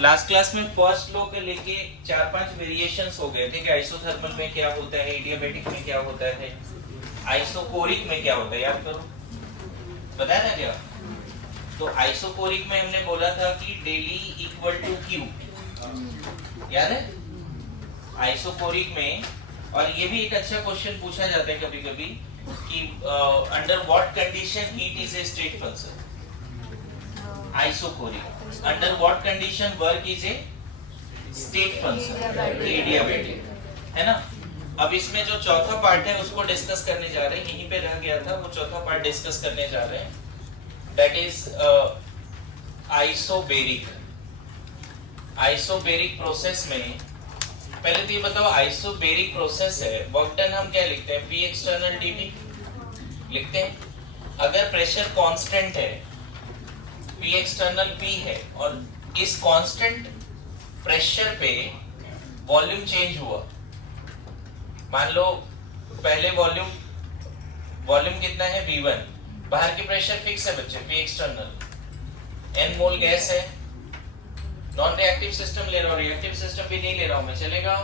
Last class में first law के लेके 4-5 वेरिएशंस हो गए थे कि आइसोथर्मल में क्या होता है, एडियाबैटिक में क्या होता है, आइसोकोरिक में क्या होता है, याद करो, बताया था क्या? तो आइसोकोरिक में हमने बोला था कि डेली इक्वल टू क्यू, याद है? आइसोकोरिक में, और ये भी एक अच्छा क्वेश्चन पूछा जाता है कभी कभी कि under what condition heat is a state function. Isochoric under what condition work is a state function, adiabatic, है ना? अब इसमें जो चौथा पार्ट है उसको डिस्कस करने जा रहे हैं, यहीं पे रह गया था, वो चौथा पार्ट डिस्कस करने जा रहे हैं, that is isobaric. Isobaric process में पहले तो ये बताओ, आइसोबेरिक प्रोसेस है, वर्क डन हम क्या लिखते हैं, पी एक्सटर्नल डीवी लिखते हैं। अगर प्रेशर कांस्टेंट है, पी एक्सटर्नल पी है, और इस कांस्टेंट प्रेशर पे वॉल्यूम चेंज हुआ, मान लो पहले वॉल्यूम कितना है V1, बाहर की प्रेशर फिक्स है बच्चे, P external, n mole gas है, नॉन रिएक्टिव सिस्टम ले रहा हूं, रिएक्टिव सिस्टम भी नहीं ले रहा हूं मैं, चलेगा?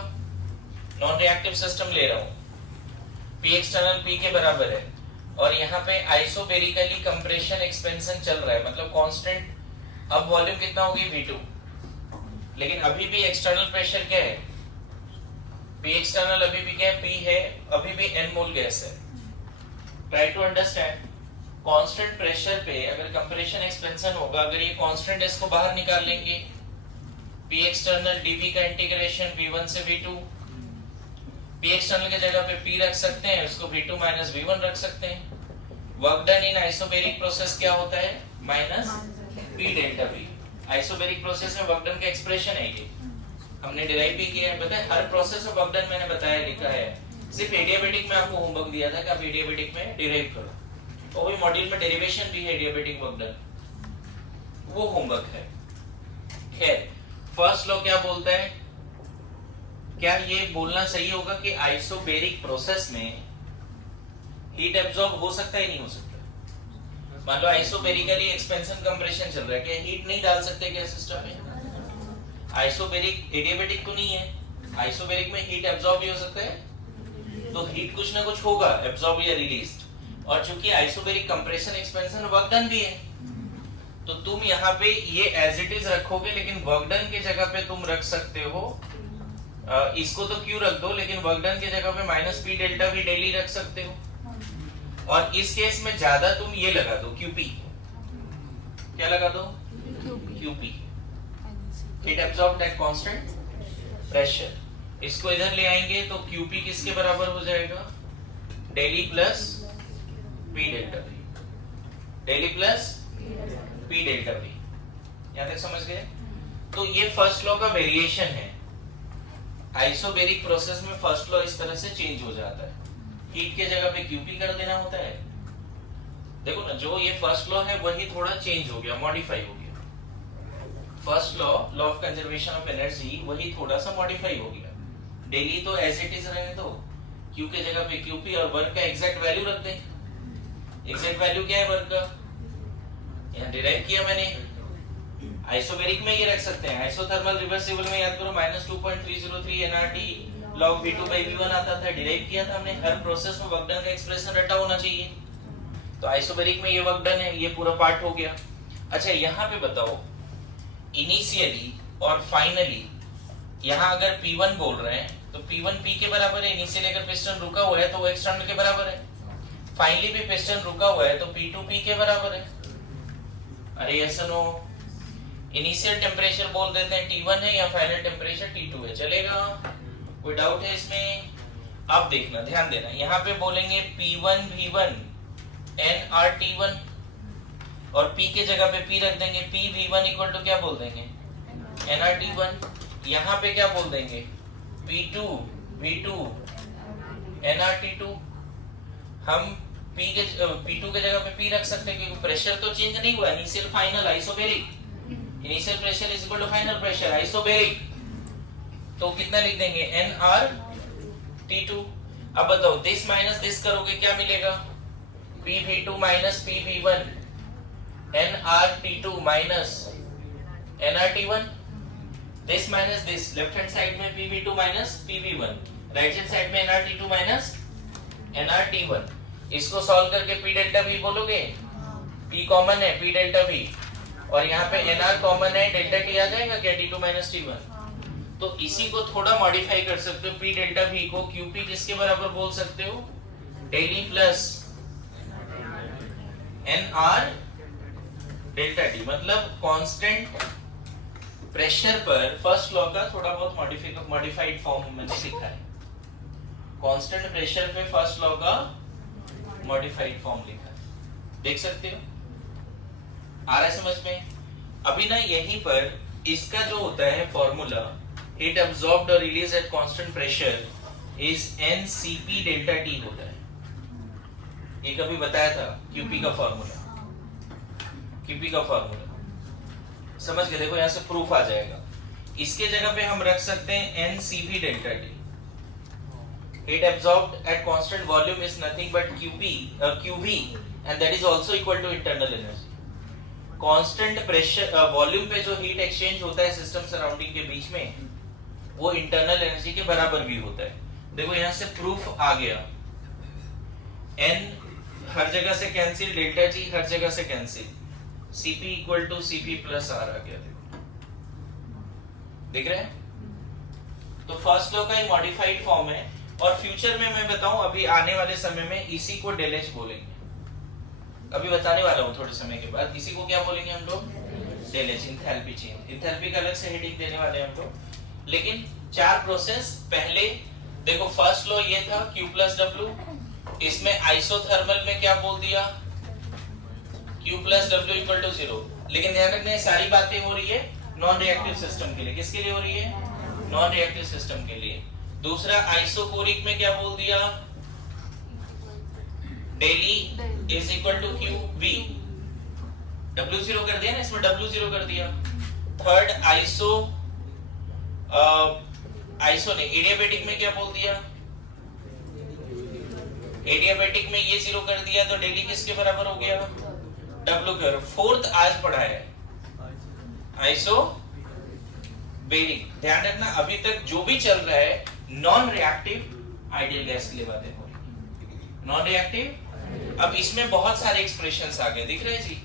नॉन रिएक्टिव सिस्टम ले रहा हूं, पी एक्सटर्नल पी के बराबर है, और यहाँ पे आइसोबेरिकली कंप्रेशन एक्सपेंशन चल रहा है, मतलब कांस्टेंट। अब वॉल्यूम कितना होगी V2, लेकिन अभी भी एक्सटर्नल प्रेशर क्या है, पी एक्सटर्नल अभी भी क्या है, P है, अभी भी n मोल गैस है। Try to understand, constant pressure पे अगर कंप्रेशन एक्सपेंशन होगा, अगर ये कांस्टेंट इसको बाहर निकाल लेंगे, P एक्सटर्नल dV का इंटीग्रेशन V1 से V2, P एक्सटर्नल के जगह पे P रख सकते हैं, उसको V2 माइनस V1 रख सकते हैं। Work done in isobaric process क्या होता है, minus P delta V। Isobaric process में वर्क डन का एक्सप्रेशन है ये, हमने डिराइव भी किया है, पता है? हर प्रोसेस में वर्क डन मैंने बताया, लिखा है। सिर्फ एडियाबैटिक में आपको होमवर्क दिया था कि आप एडियाबैटिक में डिराइव करो, और वही मॉड्यूल में डेरिवेशन भी है एडियाबैटिक वर्क डन, वो होमवर्क है। खैर, फर्स्ट लॉ क्या बोलता है? क्या ये बोलना सही होगा कि आइसोबेरिक प्रोसेस में हीट एब्जॉर्ब हो सकता है, नहीं हो सकता? मान लो आइसोबेरिकली एक्सपेंशन कंप्रेशन चल रहा है, क्या हीट नहीं डाल सकते क्या सिस्टम में? आइसोबेरिक एडियाबैटिक तो नहीं है, आइसोबेरिक में हीट एब्जॉर्ब भी हो सकता है, तो हीट कुछ ना कुछ होगा एब्जॉर्ब या रिलीज्ड, और चूंकि isobaric compression expansion work done भी है, तो तुम यहाँ पे ये एज इट इज रखोगे, लेकिन वर्क डन के जगह पे तुम रख सकते हो, इसको तो क्यू रख दो, लेकिन वर्क डन के जगह पे माइनस पी डेल्टा भी डेली रख सकते हो, और इस केस में ज्यादा तुम ये लगा दो QP, क्या लगा दो, QP, heat absorbed eight constant pressure. इसको इधर ले आएंगे तो QP किसके बराबर हो जाएगा, daily plus P delta V, daily plus P delta V। यहां तक समझ गए? तो ये फर्स्ट लॉ का वेरिएशन है। आइसोबेरिक प्रोसेस में फर्स्ट लॉ इस तरह से चेंज हो जाता है, हीट के जगह पे QP कर देना होता है। देखो ना, जो ये फर्स्ट लॉ है वही थोड़ा चेंज हो गया, मॉडिफाई हो गया। First law, law of conservation of energy, वही थोड़ा सा मॉडिफाई हो गया। डेली तो एज इट इज रहने दो, Q के जगह पे QP, और वर्क का एग्जैक्ट वैल्यू रख दें। एग्जैक्ट वैल्यू क्या है वर्क का, यहाँ डिराइव किया मैंने। आइसोबेरिक में ये रख सकते हैं, आइसोथर्मल रिवर्सिबल में याद करो -2.303 nRT log V2/V1 आता था, डिराइव किया था हमने। हर प्रोसेस में वर्क डन का एक्सप्रेशन रटा होना चाहिए, तो आइसोबेरिक में ये वर्क डन है, ये पूरा पार्ट हो गया। अच्छा, यहाँ पे बताओ, इनिशियली और फाइनली, यहाँ अगर P1 बोल रहे हैं तो P1 P के बराबर है, इनिशियली अगर पिस्टन रुका हुआ है तो वो एक्सटर्नल के बराबर है, फाइनली भी पिस्टन रुका हुआ है तो P2 P के बराबर है। अरे ऐसा नो, इनिशियल टेम्परेचर बोल देते हैं T1 है, या फाइनल टेम्परेचर T2 है, चलेगा? कोई डाउट है इसमें? अब देखना, ध्यान देना, यहाँ पे बोलेंगे P1 V1 nRT1, और P के जगह पे P रख देंगे, P V1 इक्वल टू क्या बोल देंगे, nRT1। यहाँ पे क्या बोल देंगे, P2 V2 nRT2। हम P2 के जगह पे P रख सकते हैं, क्योंकि प्रेशर तो चेंज नहीं हुआ, initial final isobaric, initial pressure is equal to final pressure isobaric, तो कितना लिख देंगे, nRT2। अब बताओ, दिस माइनस दिस करोगे क्या मिलेगा, PV2 minus PV1 nRT2 minus nRT1, this minus this, left hand side में PV2 minus PV1, right hand side में nRT2 माइनस nRT1। इसको सॉल्व करके P डेल्टा V बोलोगे, P कॉमन है, P डेल्टा V, और यहाँ पे nR कॉमन है, डेल्टा T आ जाएगा क्या, T2 माइनस T1। तो इसी को थोड़ा मॉडिफाई कर सकते हो, P डेल्टा V को QP किसके बराबर बोल सकते हो, daily plus nR delta T, मतलब कांस्टेंट प्रेशर पर फर्स्ट लॉ का थोड़ा बहुत मॉडिफाइड फॉर्म मैंने लिखा है। कांस्टेंट प्रेशर पे फर्स्ट लॉ का मॉडिफाइड फॉर्म लिखा है, देख सकते हो, आ रहा है समझ में। अभी ना यहीं पर इसका जो होता है फॉर्मूला, हीट अब्सॉर्ब्ड और release at constant pressure is NCP delta T होता है। ये कभी बताया था QP का फॉर्मूला, QP का फॉर्मूला समझ के देखो, यहां से प्रूफ आ जाएगा। इसके जगह पे हम रख सकते हैं NCP delta T, heat absorbed at constant volume is nothing but QV and that is also equal to internal energy. Constant pressure volume पे जो हीट एक्सचेंज होता है सिस्टम सराउंडिंग के बीच में, वो इंटरनल एनर्जी के बराबर भी होता है। देखो यहां से प्रूफ आ गया, N हर जगह से कैंसिल, डेल्टा T हर जगह से cancel, CP equal to CP plus R आ गया। देख रहे हैं, तो फर्स्ट लॉ का ये मॉडिफाइड फॉर्म है, और फ्यूचर में मैं बताऊं, अभी आने वाले समय में इसी को डेल H बोलेंगे, अभी बताने वाला हूं थोड़े समय के बाद। इसी को क्या बोलेंगे हम लोग, del H, enthalpy change. Enthalpy का अलग से हेडिंग देने वाले हैं हम लोग। लेकिन चार प्रोसेस, पहले देखो फर्स्ट लॉ ये था Q प्लस W, इसमें आइसोथर्मल में क्या बोल दिया, Q plus W equal to 0। लेकिन ध्यान रखना सारी बातें हो रही है नॉन रिएक्टिव सिस्टम के लिए। किसके लिए हो रही है, नॉन रिएक्टिव सिस्टम के लिए। दूसरा आइसोकोरिक में क्या बोल दिया, del E is equal to QV, W 0 कर दिया ना, इसमें W 0 कर दिया। थर्ड आइसो ने एडियाबेटिक में क्या बोल दिया, एडियाबेटिक में ये 0 कर दिया, तो डेली किसके बराबर हो गया, W कर। फोर्थ आज पढ़ा है आइसो बेरिक। ध्यान रखना अभी तक जो भी चल रहा है नॉन रिएक्टिव आइडियल गैस के लिए बातें हो रही, नॉन रिएक्टिव। अब इसमें बहुत सारे एक्सप्रेशंस आ गए, दिख रहे हैं जी।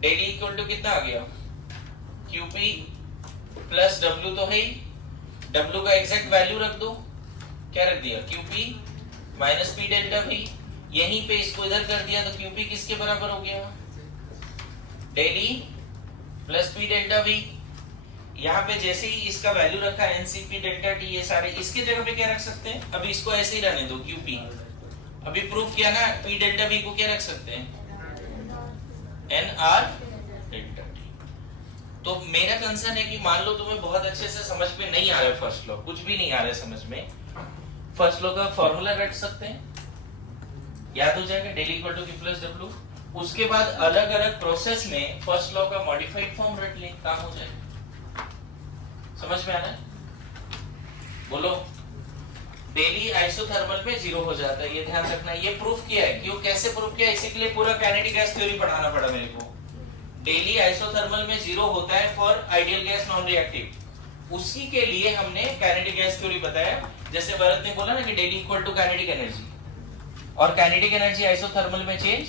डेली इक्वल टू कितना आ गया, QP प्लस W तो है ही, W का एग्जैक्ट वैल्यू रख दो, क्या रख दिया, QP minus P delta V। यहीं पे इसको इधर कर दिया तो QP किसके बराबर हो गया, daily plus P delta V। यहाँ पे जैसे ही इसका वैल्यू रखा NCP डेल्टा T, ये सारे इसके जगह पे क्या रख सकते हैं, अभी इसको ऐसे ही रहने दो QP। अभी प्रूफ किया ना, P डेल्टा V को क्या रख सकते हैं, NR डेल्टा T। तो मेरा कंसर्न है कि मान लो तुम्हें बहुत अच्छे से समझ में नहीं आ रहा है फर्स्ट लॉ, कुछ भी नहीं आ रहा है समझ में, फर्स्ट लॉ का फॉर्मूला रख सकते हैं, याद हो जाएगा, del E equal to Q plus W। उसके बाद अलग अलग प्रोसेस में फर्स्ट लॉ का मॉडिफाइड फॉर्म रख ले, काम हो जाएगा। समझ में आ रहा है, बोलो। डेली आइसोथर्मल में 0 हो जाता है, ये ध्यान रखना। ये प्रूफ किया है, क्यों, कैसे प्रूफ किया, इसी के लिए पूरा काइनेटिक गैस थ्योरी पढ़ाना पड़ा मेरे को। डेली आइसोथर्मल में 0 होता है for ideal gas non reactive, उसी के लिए हमने काइनेटिक गैस थ्योरी बताया। जैसे भरत ने बोला ना कि del E equal to kinetic energy, और काइनेटिक एनर्जी आइसोथर्मल में चेंज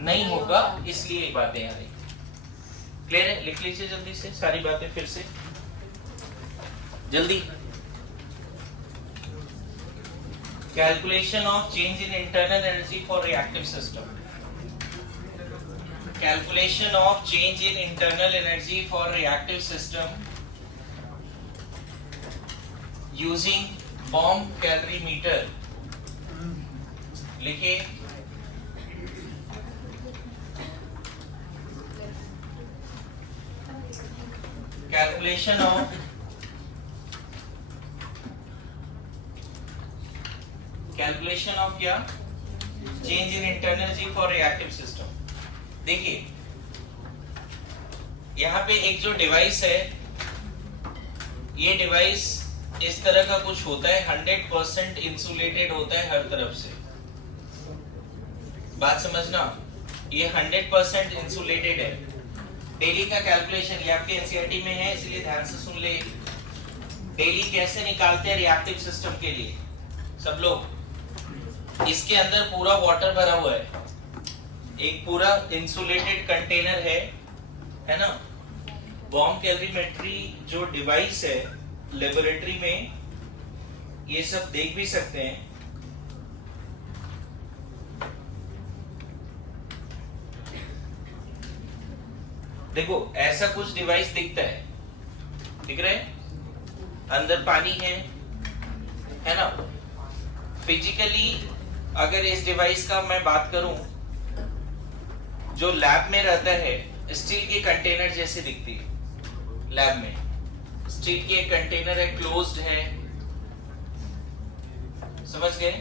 नहीं होगा, इसलिए बातें आ रही। क्लियर है, लिख लीजिए जल्दी से सारी बातें फिर से जल्दी। Calculation of change in internal energy for reactive system. Calculation of change in internal energy for reactive system using bomb calorimeter. लिखिए, calculation of क्या, change in internal energy for reactive system. देखिए यहाँ पे एक जो डिवाइस है, ये device इस तरह का कुछ होता है, 100% इंसुलेटेड होता है हर तरफ से। बात समझना, ये 100% इंसुलेटेड है, डेली का कैलकुलेशन ये आपके एनसीईआरटी में है, इसलिए ध्यान से सुन ले। डेली कैसे निकालते हैं रिएक्टिव सिस्टम के लिए सब लोग। इसके अंदर पूरा वाटर भरा हुआ है, एक पूरा इंसुलेटेड कंटेनर है ना। बॉम्ब कैलोरीमेट्री जो डिवाइस है लेबोरेटरी में, ये सब देख भी सकते हैं। देखो ऐसा कुछ डिवाइस दिखता है, दिख रहा है, अंदर पानी है ना। फिजिकली अगर इस डिवाइस का मैं बात करूं, जो लैब में रहता है स्टील के कंटेनर जैसे दिखती है। लैब में स्टील के कंटेनर है, क्लोज्ड है, समझ गए।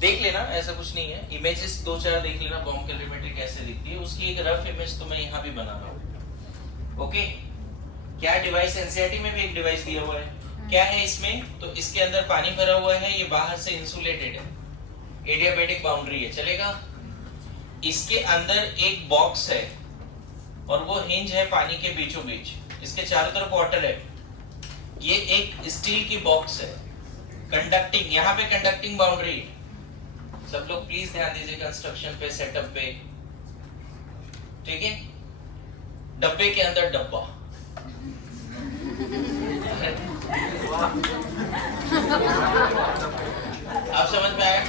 देख लेना, ऐसा कुछ नहीं है। इमेजेस 2-4 देख लेना बॉम्ब कैलोरीमेट्री कैसे दिखती है, उसकी एक रफ इमेज तो मैं यहाँ भी बना रहा हूँ। ओके, क्या डिवाइस एनसीईआरटी में भी एक डिवाइस दिया हुआ है, क्या है इसमें, तो इसके अंदर पानी भरा हुआ है, ये बाहर से इंसुलेटेड है, एडियाबैटिक बाउंड्री है, चलेगा। इसके अंदर एक बॉक्स है और वो हिंज है पानी के बीचों बीच, इसके चारों तरफ वाटर है। ये एक स्टील की बॉक्स है, कंडक्टिंग, यहाँ पे कंडक्टिंग बाउंड्री। सब लोग प्लीज ध्यान दीजिए कंस्ट्रक्शन पे, सेटअप पे, ठीक है। डब्बे के अंदर डब्बा, आप समझ में आया।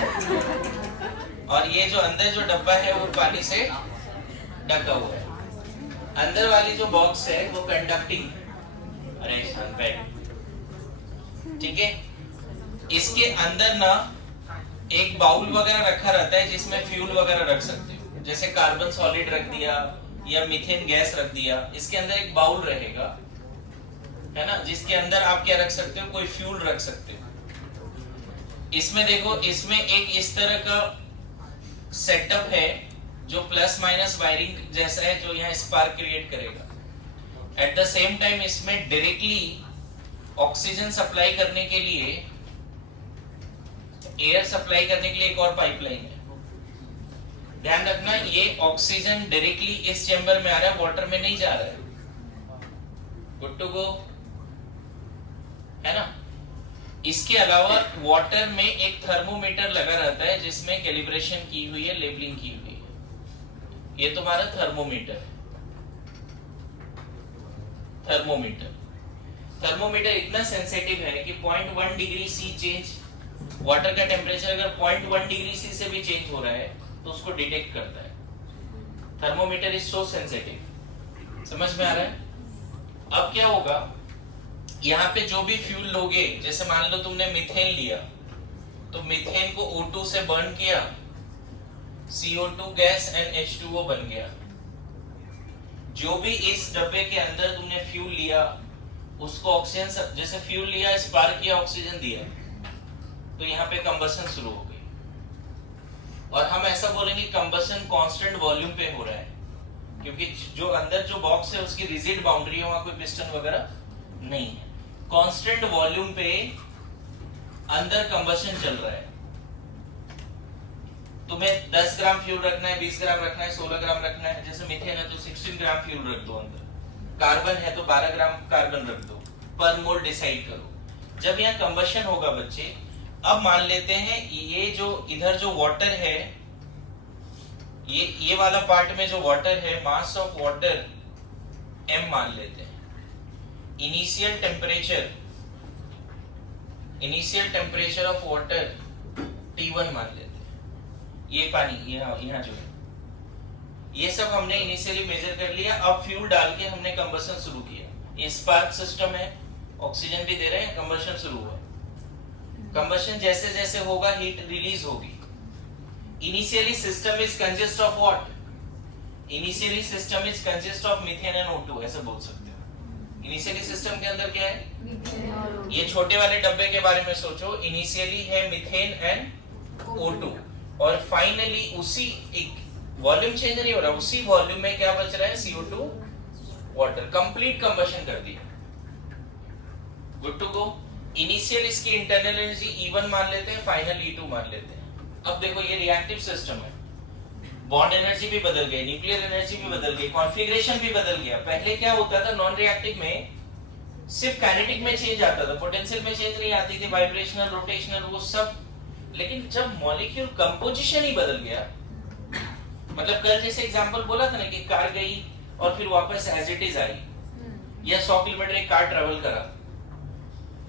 और ये जो अंदर जो डब्बा है वो पानी से ढका हुआ है। अंदर वाली जो बॉक्स है वो कंडक्टिंग, अरे ठीक है। इसके अंदर ना एक बाउल वगैरह रखा रहता है जिसमें फ्यूल वगैरह रख सकते हो, जैसे कार्बन सॉलिड रख दिया या मीथेन गैस रख दिया। इसके अंदर एक बाउल रहेगा, है ना, जिसके अंदर आप क्या रख सकते हो, कोई फ्यूल रख सकते हो। इसमें देखो, इसमें एक इस तरह का सेटअप है जो प्लस माइनस वायरिंग जैसा है, जो यहाँ स्पार्क क्रिएट करेगा। एट द सेम टाइम इसमें डायरेक्टली ऑक्सीजन सप्लाई करने के लिए, एयर सप्लाई करने के लिए एक और पाइपलाइन है। ध्यान रखना, ये ऑक्सीजन डायरेक्टली इस चेंबर में आ रहा है, वाटर में नहीं जा रहा है। गुड टू गो, है ना। इसके अलावा वाटर में एक थर्मोमीटर लगा रहता है जिसमें कैलिब्रेशन की हुई है, लेबलिंग की हुई है। ये तुम्हारा थर्मोमीटर थर्मोमीटर इतना सेंसिटिव है कि 0.1 डिग्री सी चेंज, वाटर का टेम्परेचर अगर 0.1 डिग्री सी से भी चेंज हो रहा है तो उसको डिटेक्ट करता है। थर्मोमीटर इज सो सेंसिटिव, समझ में आ रहा है। अब क्या होगा, यहाँ पे जो भी फ्यूल लोगे, जैसे मान लो तुमने मीथेन लिया, तो मीथेन को O2 से बर्न किया, CO2 गैस एंड H2O बन गया। जो भी इस डब्बे के अंदर तुमने फ्यूल लिया उसको ऑक्सीजन, जैसे फ्यूल लिया, स्पार्क किया, ऑक्सीजन दिया, तो यहाँ पे कंबशन शुरू हो गई। और हम ऐसा बोलेंगे कंबशन कांस्टेंट वॉल्यूम पे हो रहा है, क्योंकि जो अंदर जो बॉक्स है उसकी रिजिड बाउंड्री है, वहां कोई पिस्टन वगैरह नहीं है। कांस्टेंट वॉल्यूम पे अंदर कंबशन चल रहा है। तुम्हें 10 ग्राम फ्यूल रखना है, 20 ग्राम रखना है, 16 ग्राम रखना है। जैसे मीथेन है तो 16 ग्राम फ्यूल रख दो अंदर, कार्बन है तो 12 ग्राम कार्बन रख दो, पर मोल डिसाइड करो। जब यहाँ कंबशन होगा बच्चे, अब मान लेते हैं ये जो इधर जो वाटर है, ये वाला पार्ट में जो वाटर है, मास ऑफ वाटर m मान लेते हैं। Initial temperature of water T1 मान लेते हैं। ये पानी यहाँ जो है, ये सब हमने इनिशियली मेजर कर लिया। अब फ्यूल डाल के हमने कंबशन शुरू किया। ये स्पार्क सिस्टम है, ऑक्सीजन भी दे रहे हैं, कंबशन शुरू हुआ। कंबशन जैसे जैसे होगा हीट रिलीज होगी। Initially system is consist of what, initially system is consist of methane and O2, ऐसे बोल सकते हो। इनिशियली सिस्टम के अंदर क्या है, ये छोटे वाले डब्बे के बारे में सोचो। इनिशियली है मीथेन एंड O2, और फाइनली उसी एक वॉल्यूम चेंज नहीं हो रहा, उसी वॉल्यूम में क्या बच रहा है, CO2 वाटर। कंप्लीट कंबशन कर दिया, गुड टू गो। इनिशियल इसकी इंटरनल एनर्जी E1 मान लेते हैं, फाइनल E2 मान लेते हैं। अब देखो ये रिएक्टिव सिस्टम है, बॉन्ड एनर्जी भी बदल गई, न्यूक्लियर एनर्जी भी बदल गई, कॉन्फ़िगरेशन भी बदल गया। पहले क्या होता था नॉन रिएक्टिव में, सिर्फ काइनेटिक में चेंज आता था, पोटेंशियल में चेंज नहीं आती थी, वाइब्रेशनल रोटेशनल वो सब। लेकिन जब मॉलिक्यूल कंपोजिशन ही बदल गया, मतलब कल जैसे एग्जांपल बोला था ना कि कार गई और फिर वापस एज इट इज आई, या 100 किलोमीटर एक कार ट्रेवल करा,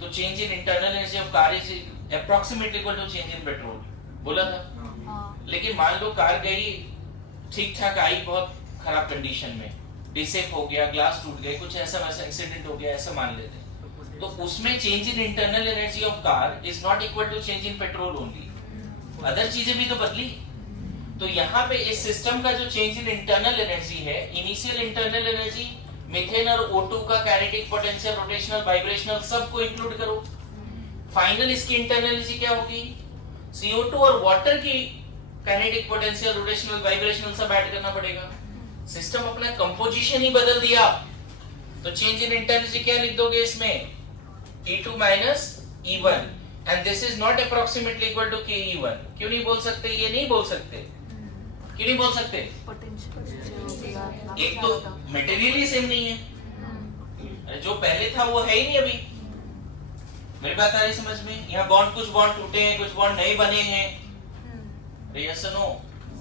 तो change in internal energy of car is approximately equal to change in petrol, बोला था। लेकिन मान लो कार गई, ठीक ठाक आई, बहुत खराब कंडीशन में, डिसेप हो गया, ग्लास टूट गए, कुछ ऐसा वैसा इंसिडेंट हो गया, ऐसा मान लेते, तो उसमें change in internal energy of car is not equal to change in petrol only, other चीजें भी तो बदली। तो यहाँ पे इस सिस्टम का जो चेंज इन इंटरनल एनर्जी है, इनिशियल इंटरनल एनर्जी मीथेन और O2 का काइनेटिक, पोटेंशियल, रोटेशनल, वाइब्रेशनल सबको इंक्लूड करो, फाइनल इसकी इंटरनल एनर्जी क्या होगी, CO2 और वाटर की काइनेटिक, पोटेंशियल, रोटेशनल, वाइब्रेशनल सब ऐड करना पड़ेगा। सिस्टम अपना कंपोजिशन ही बदल दिया, तो चेंज इन इंटरनल एनर्जी क्या लिख दोगे इसमें, E2 minus E1 and this is not approximately equal to KE1। क्यों नहीं बोल सकते, ये नहीं बोल सकते, क्यों नहीं बोल सकते, एक तो मटेरियल ही सेम नहीं है, जो पहले था वो है ही नहीं अभी। मेरी बात आ रही समझ में, यहाँ बॉन्ड, कुछ बॉन्ड टूटे हैं, कुछ बॉन्ड नए बने हैं, यस और नो।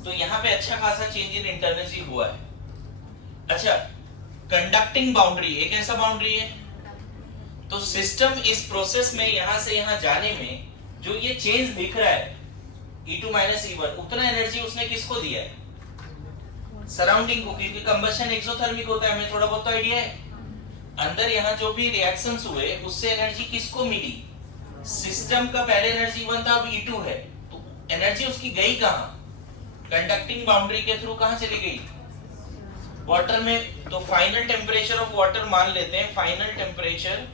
तो यहाँ पे अच्छा खासा चेंज इन इंटरनल एनर्जी हुआ है। अच्छा, कंडक्टिंग बाउंड्री एक ऐसा बाउंड्री है, तो सिस्टम इस प्रोसेस में यहां से यहां जाने में जो ये चेंज दिख रहा है E2 minus E1, उतना एनर्जी उसने किसको दिया है, सराउंडिंग को, क्योंकि कंबशन एक्सोथर्मिक होता है, हमें थोड़ा बहुत तो आइडिया है। अंदर यहाँ जो भी रिएक्शंस हुए उससे एनर्जी किसको मिली, सिस्टम का पहले एनर्जी 1 था, अब E2 है, तो एनर्जी उसकी गई कहां, कंडक्टिंग बाउंड्री के थ्रू कहां चली गई, वाटर में। तो फाइनल टेम्परेचर ऑफ वाटर मान लेते हैं, फाइनल टेम्परेचर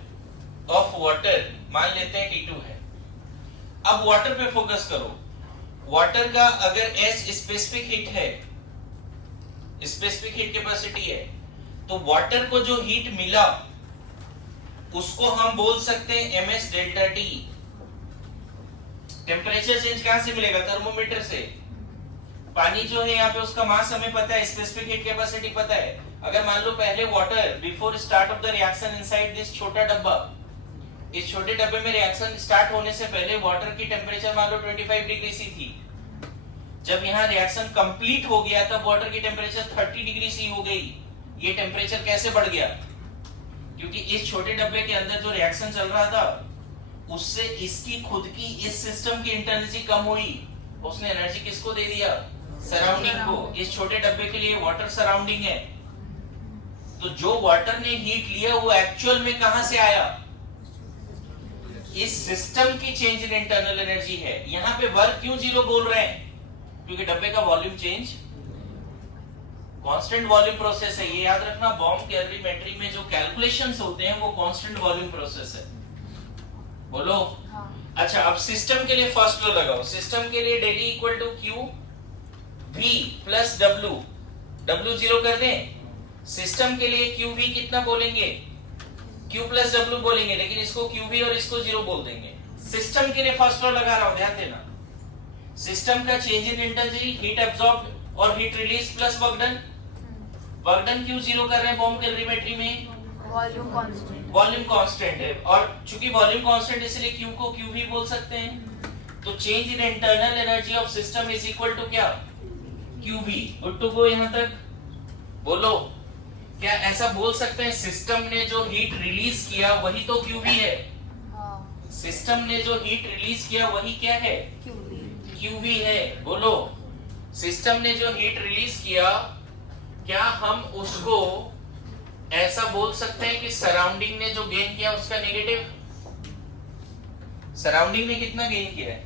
ऑफ वाटर मान लेते हैं T2 है। अब वाटर पे फोकस करो, वाटर का अगर S स्पेसिफिक हीट है, स्पेसिफिक हीट कैपेसिटी है, तो वाटर को जो हीट मिला उसको हम बोल सकते हैं ms delta T। Temperature change कहां से मिलेगा, थर्मोमीटर से। पानी जो है यहाँ पे उसका मास हमें पता है, स्पेसिफिक हीट कैपेसिटी पता है। अगर मान लो पहले water before start of the reaction inside this छोटा डब्बा, इस छोटे डब्बे में रिएक्शन स्टार्ट होने से पहले वाटर की टेम्परेचर मान लो 25 डिग्री सी थी। जब यहाँ रिएक्शन कंप्लीट हो गया तब वाटर की टेम्परेचर 30 डिग्री सी हो गई। ये टेम्परेचर कैसे बढ़ गया, क्योंकि इस छोटे डब्बे के अंदर जो रिएक्शन चल रहा था उससे इसकी खुद की इस सिस्टम की इंटरनल एनर्जी कम हुई, उसने एनर्जी किसको दे दिया, सराउंडिंग को। इस छोटे डब्बे के लिए वाटर सराउंडिंग है, तो जो वाटर ने हीट लिया वो एक्चुअल में कहां से आया, इस सिस्टम की चेंज इन इंटरनल एनर्जी है। यहां पे वर्क क्यों जीरो बोल रहे हैं, क्योंकि डब्बे का volume change constant volume process है। ये याद रखना, बॉम्ब कैलोरीमेट्री में जो कैलकुलेशंस होते हैं वो कांस्टेंट वॉल्यूम प्रोसेस है। बोलो अच्छा, अब सिस्टम के लिए फर्स्ट लॉ लगाओ। सिस्टम के लिए del E equal to Q V plus W, W zero कर दें। सिस्टम के लिए क्यू वी कितना बोलेंगे, क्यू प्लस डब्ल्यू बोलेंगे, लेकिन इसको क्यू वी और इसको जीरो बोल देंगे। सिस्टम के लिए फर्स्ट लॉ लगा रहा हूं, ध्यान देना। सिस्टम का change in intensity, heat absorb और heat release plus work done. Work done क्यों जीरो कर रहे हैं बॉम्ब कैलोरीमेट्री में, वॉल्यूम कांस्टेंट है, और चूंकि वॉल्यूम कांस्टेंट इसलिए क्यू को क्यू भी बोल सकते हैं। तो change in internal energy of system is equal to क्या, Q V. Good to go यहां तक, बोलो क्या ऐसा बोल सकते हैं सिस्टम ने जो हीट रिलीज किया वही तो क्यू वी है। सिस्टम ने जो हीट रिलीज किया वही क्या है, क्यू वी है। बोलो सिस्टम ने जो हीट रिलीज किया, क्या हम उसको ऐसा बोल सकते हैं कि सराउंडिंग ने जो गेन किया उसका नेगेटिव, सराउंडिंग ने कितना गेन किया है,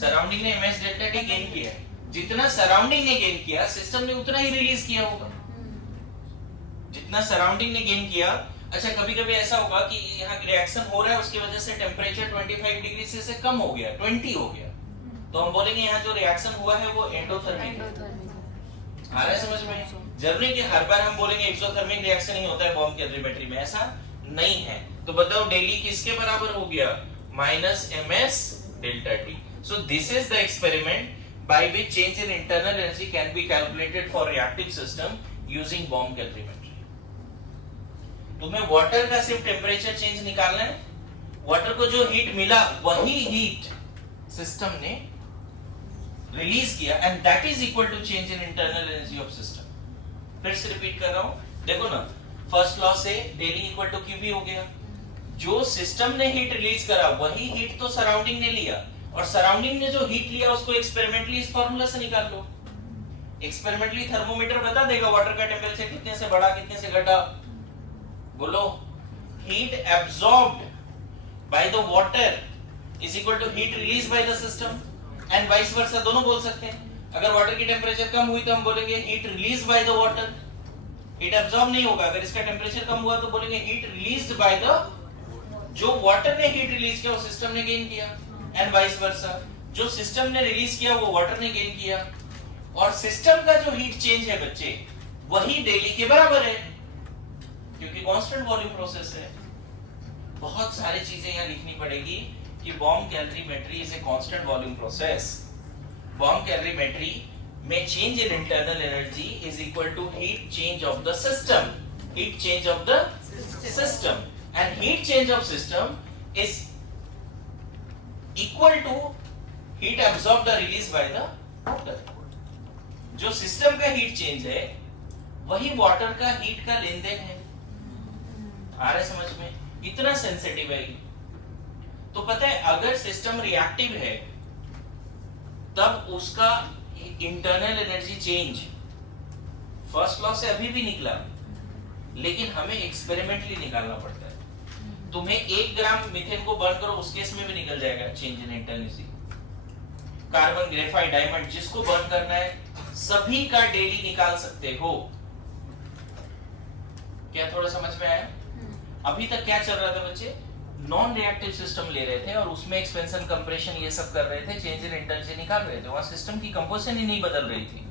सराउंडिंग ने ms डेल्टा टी गेन किया है। जितना सराउंडिंग ने गेन किया सिस्टम ने उतना ही रिलीज किया होगा, जितना सराउंडिंग ने गेन किया। अच्छा, कभी कभी ऐसा होगा कि यहाँ रिएक्शन हो रहा है, उसकी वजह से टेम्परेचर 25 डिग्री से कम हो गया, 20 हो गया, तो हम बोलेंगे यहाँ जो रिएक्शन हुआ है वो एंडोथर्मिक है। आ रहा है समझ में? जरूरी कि हर बार हम बोलेंगे एक्सोथर्मिक रिएक्शन ही होता है बॉम्ब कैलोरीमेट्री में, ऐसा नहीं है। तो बताओ डेली किसके बराबर हो गया, minus ms delta T. So this is the experiment by which change in internal energy can be calculated for reactive system using bomb calorimetry. तुम्हें वाटर का सिर्फ टेम्परेचर चेंज निकालना है, वाटर को जो हीट मिला वही हीट सिस्टम ने रिलीज किया and that is equal to change in internal energy of system. फिर से रिपीट कर रहा हूं, देखो ना, फर्स्ट लॉ से डेली इक्वल टू क्यूबी हो गया, जो सिस्टम ने हीट रिलीज करा वही हीट तो सराउंडिंग ने लिया, और सराउंडिंग ने जो हीट लिया उसको एक्सपेरिमेंटली इस फार्मूला से निकाल लो। एक्सपेरिमेंटली थर्मोमीटर बता देगा वाटर का टेंपरेचर कितने से बढ़ा कितने से घटा। बोलो, heat absorbed by the water is equal to heat release by the system and vice versa, दोनों बोल सकते हैं। अगर वाटर की टेंपरेचर कम हुई तो हम बोलेंगे heat release by the water, heat absorb नहीं होगा। अगर इसका टेंपरेचर कम हुआ तो बोलेंगे हीट रिलीज्ड बाय द, जो वाटर ने हीट रिलीज किया वो सिस्टम ने गेन किया एंड वाइस वर्सा, जो सिस्टम ने रिलीज किया वो वाटर ने गेन किया। और सिस्टम का जो हीट चेंज है बच्चे वही डेली के बराबर है, क्योंकि कांस्टेंट वॉल्यूम प्रोसेस है। बहुत सारी चीजें यहाँ लिखनी पड़ेगी कि bomb calorimetry is a constant volume process. Bomb calorimetry में change in internal energy is equal to heat change of the system, heat change of the system, and heat change of system is equal to heat absorbed और release by the water. जो system का heat change है वही water का heat का लेन then है। आ रहा है समझ में? इतना सेंसिटिव है। तो पता है अगर सिस्टम रिएक्टिव है तब उसका internal energy change first law से अभी भी निकला, लेकिन हमें एक्सपेरिमेंटली निकालना पड़ता है। तुम्हें 1 ग्राम मीथेन को बर्न करो उस केस में भी निकल जाएगा change in internal energy. Carbon, graphite, diamond जिसको बर्न करना है सभी का डेली निकाल सकते हो। क्या थोड़ा समझ में आया? अभी तक क्या चल रहा था बच्चे? नॉन रिएक्टिव सिस्टम ले रहे थे और उसमें एक्सपेंशन कंप्रेशन ये सब कर रहे थे, चेंज इन इंटरनल निकाल रहे थे। वहां सिस्टम की कंपोजिशन ही नहीं बदल रही थी।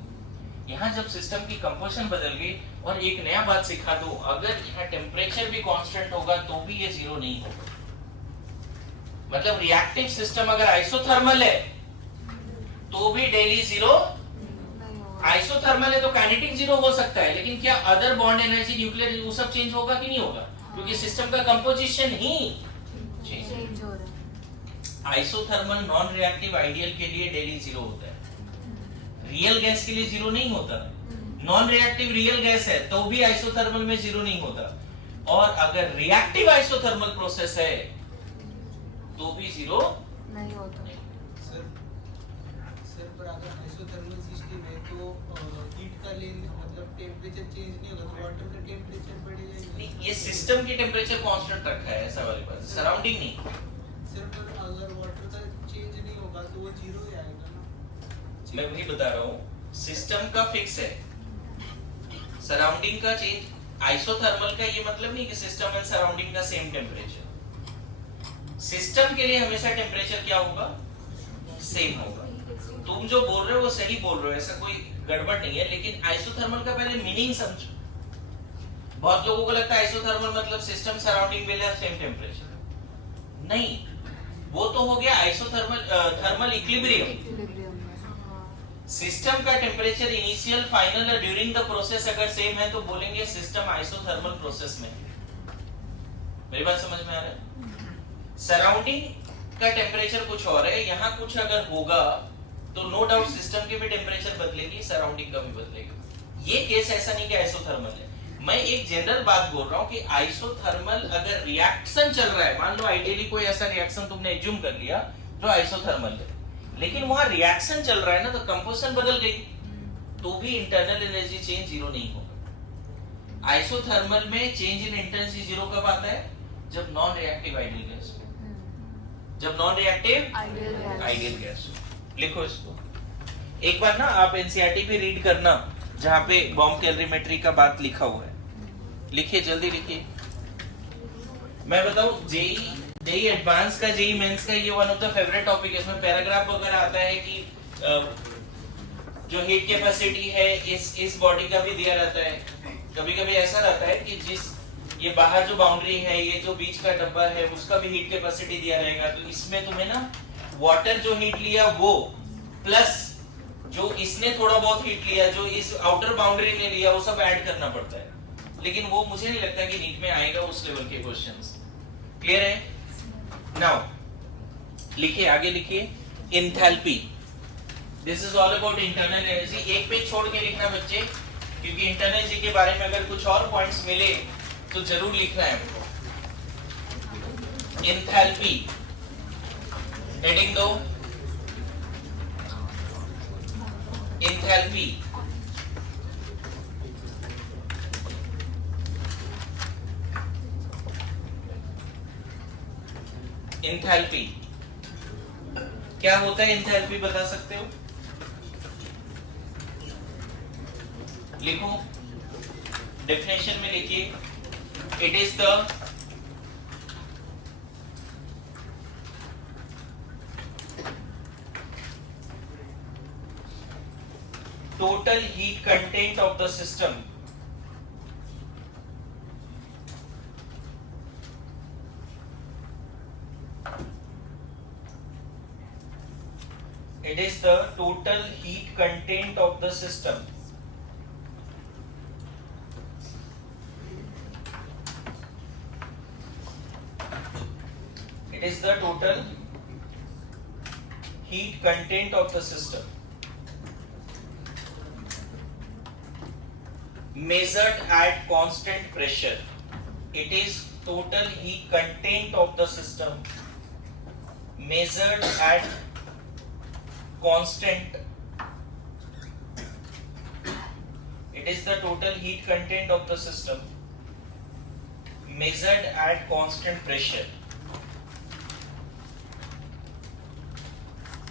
यहाँ जब सिस्टम की कंपोजिशन बदल गई, और एक नया बात सिखा दूं, अगर यहाँ टेम्परेचर भी कांस्टेंट होगा तो भी ये जीरो नहीं होगा। मतलब रिएक्टिव सिस्टम अगर आइसोथर्मल है तो भी डेली जीरो। आइसोथर्मल है तो काइनेटिक जीरो हो सकता है, लेकिन क्या अदर बॉन्ड एनर्जी, न्यूक्लियर, वो सब चेंज होगा कि नहीं होगा? क्योंकि सिस्टम का कंपोजिशन ही चेंज हो रहा है। आइसोथर्मल नॉन रिएक्टिव आइडियल के लिए डेली जीरो होता है, रियल गैस के लिए जीरो नहीं होता। नॉन रिएक्टिव रियल गैस है तो भी आइसोथर्मल में जीरो नहीं होता। और अगर रिएक्टिव आइसोथर्मल प्रोसेस है तो भी जीरो नहीं होता। सर पर अगर आइसोथर्मल सिस्टम है तो हीट का लेन मतलब टेंपरेचर चेंज नहीं होगा तो वाटर का टेंपरेचर बढ़ेगा नहीं? ये सिस्टम की टेंपरेचर कांस्टेंट रखा है, ऐसा वाली बात, सराउंडिंग नहीं। सर पर अगर वाटर का चेंज नहीं होगा तो वो जीरो ही आएगा ना? मैं वही बता रहा हूँ, सिस्टम का फिक्स है, सराउंडिंग का चेंज। आइसोथर्मल का ये मतलब नहीं कि सिस्टम एंड सराउंडिंग का सेम टेम्परेचर। सिस्टम के लिए हमेशा टेम्परेचर क्या होगा? सेम होगा। तुम जो बोल रहे हो वो सही बोल रहे हो, ऐसा कोई गड़बड़ नहीं है, लेकिन आइसोथर्मल का पहले मीनिंग समझो। बहुत लोगों को लगता है आइसोथर्मल मतलब system surrounding will have same temperature. नहीं, वो तो हो गया आइसोथर्मल थर्मल इक्विलिब्रियम। सिस्टम का टेम्परेचर इनिशियल, फाइनल और ड्यूरिंग द प्रोसेस अगर सेम है तो बोलेंगे सिस्टम आइसोथर्मल प्रोसेस में। मेरी बात समझ में आ रहा है? सराउंडिंग का टेम्परेचर कुछ और है, यहाँ कुछ अगर होगा तो नो डाउट सिस्टम की भी टेम्परेचर बदलेगी, सराउंडिंग का भी बदलेगा। ये केस ऐसा नहीं कि आइसोथर्मल है। मैं एक जनरल बात बोल रहा हूँ कि आइसोथर्मल अगर रिएक्शन चल रहा है, मान लो आइडियली कोई ऐसा रिएक्शन तुमने एज्यूम कर लिया जो आइसोथर्मल है, लेकिन वहां रिएक्शन चल रहा है ना, तो कंपोजिशन बदल गई तो भी इंटरनल एनर्जी चेंज जीरो नहीं होगा। आइसोथर्मल में change in internal energy zero कब आता है? जब नॉन रिएक्टिव आइडियल गैस हो, जब नॉन रिएक्टिव आइडियल गैस हो। लिखो इसको एक बार ना, आप एनसीईआरटी भी रीड करना जहां पे बॉम्ब कैलोरीमेट्री का बात लिखा हुआ है। लिखिए, जल्दी लिखिए। मैं बताऊं, जेई एडवांस का, जेई मेंस का ये one of the favourite topic है। इसमें पैराग्राफ वगैरह आता है कि जो हीट कैपेसिटी है इस बॉडी का भी दिया रहता है। कभी-कभी ऐसा रहता है कि जिस ये बाहर जो बाउंड्री है, ये जो बीच का डब्बा है, उसका भी हीट कैपेसिटी दिया रहेगा। तो इसमें तुम्हें ना वाटर जो हीट लिया वो प्लस जो इसने थोड़ा बहुत हीट लिया, जो इस आउटर बाउंड्री ने लिया, वो सब ऐड करना पड़ता है, लेकिन वो मुझे नहीं लगता कि नीट में आएगा उस लेवल के क्वेश्चंस। क्लियर है? नाउ लिखिए, आगे लिखिए, enthalpy, this is all about internal energy. एक पेज छोड़ के लिखना बच्चे, क्योंकि इंटरनल एनर्जी के बारे में अगर कुछ और पॉइंट्स मिले तो जरूर लिखना है हमको। एंथैल्पी, हेडिंग दो, एंथैल्पी। एंथैल्पी क्या होता है? एंथैल्पी बता सकते हो? लिखो, डेफिनेशन में लिखिए, it is the total heat content of the system it is the total heat content of the system it is the total heat content of the system measured at constant pressure. It is total heat content of the system measured at constant. It is the total heat content of the system measured at constant pressure.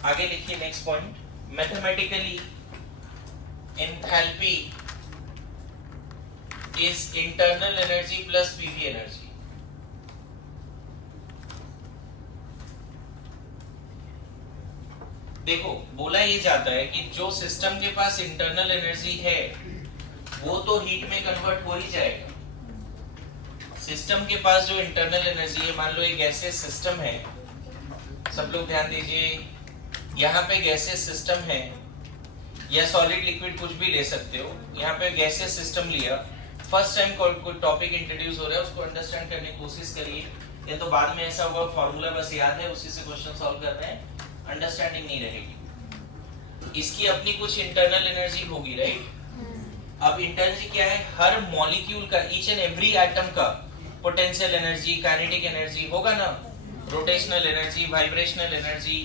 आगे लिखिए next point, mathematically enthalpy is internal energy plus PV energy. देखो, बोला ये जाता है कि जो system के पास इंटरनल एनर्जी है वो तो हीट में कन्वर्ट हो ही जाएगा। सिस्टम के पास जो इंटरनल एनर्जी है, मान लो एक गैसेस सिस्टम है, सब लोग ध्यान दीजिए, यहाँ पे गैसेस सिस्टम है या सॉलिड लिक्विड कुछ भी ले सकते हो। यहाँ पे गैसेस सिस्टम लिया, फर्स्ट टाइम कोई टॉपिक इंट्रोड्यूस हो रहा है, उसको अंडरस्टैंड करने की कोशिश करिए, या तो बाद में ऐसा होगा फॉर्मूला बस याद है उसी से क्वेश्चन सॉल्व कर रहे हैं, अंडरस्टैंडिंग नहीं रहेगी। इसकी अपनी कुछ इंटरनल एनर्जी होगी, राइट? अब इंटरनल क्या है? हर मॉलिक्यूल का, ईच एंड एवरी एटम का पोटेंशियल एनर्जी, काइनेटिक एनर्जी होगा ना, रोटेशनल एनर्जी, वाइब्रेशनल एनर्जी,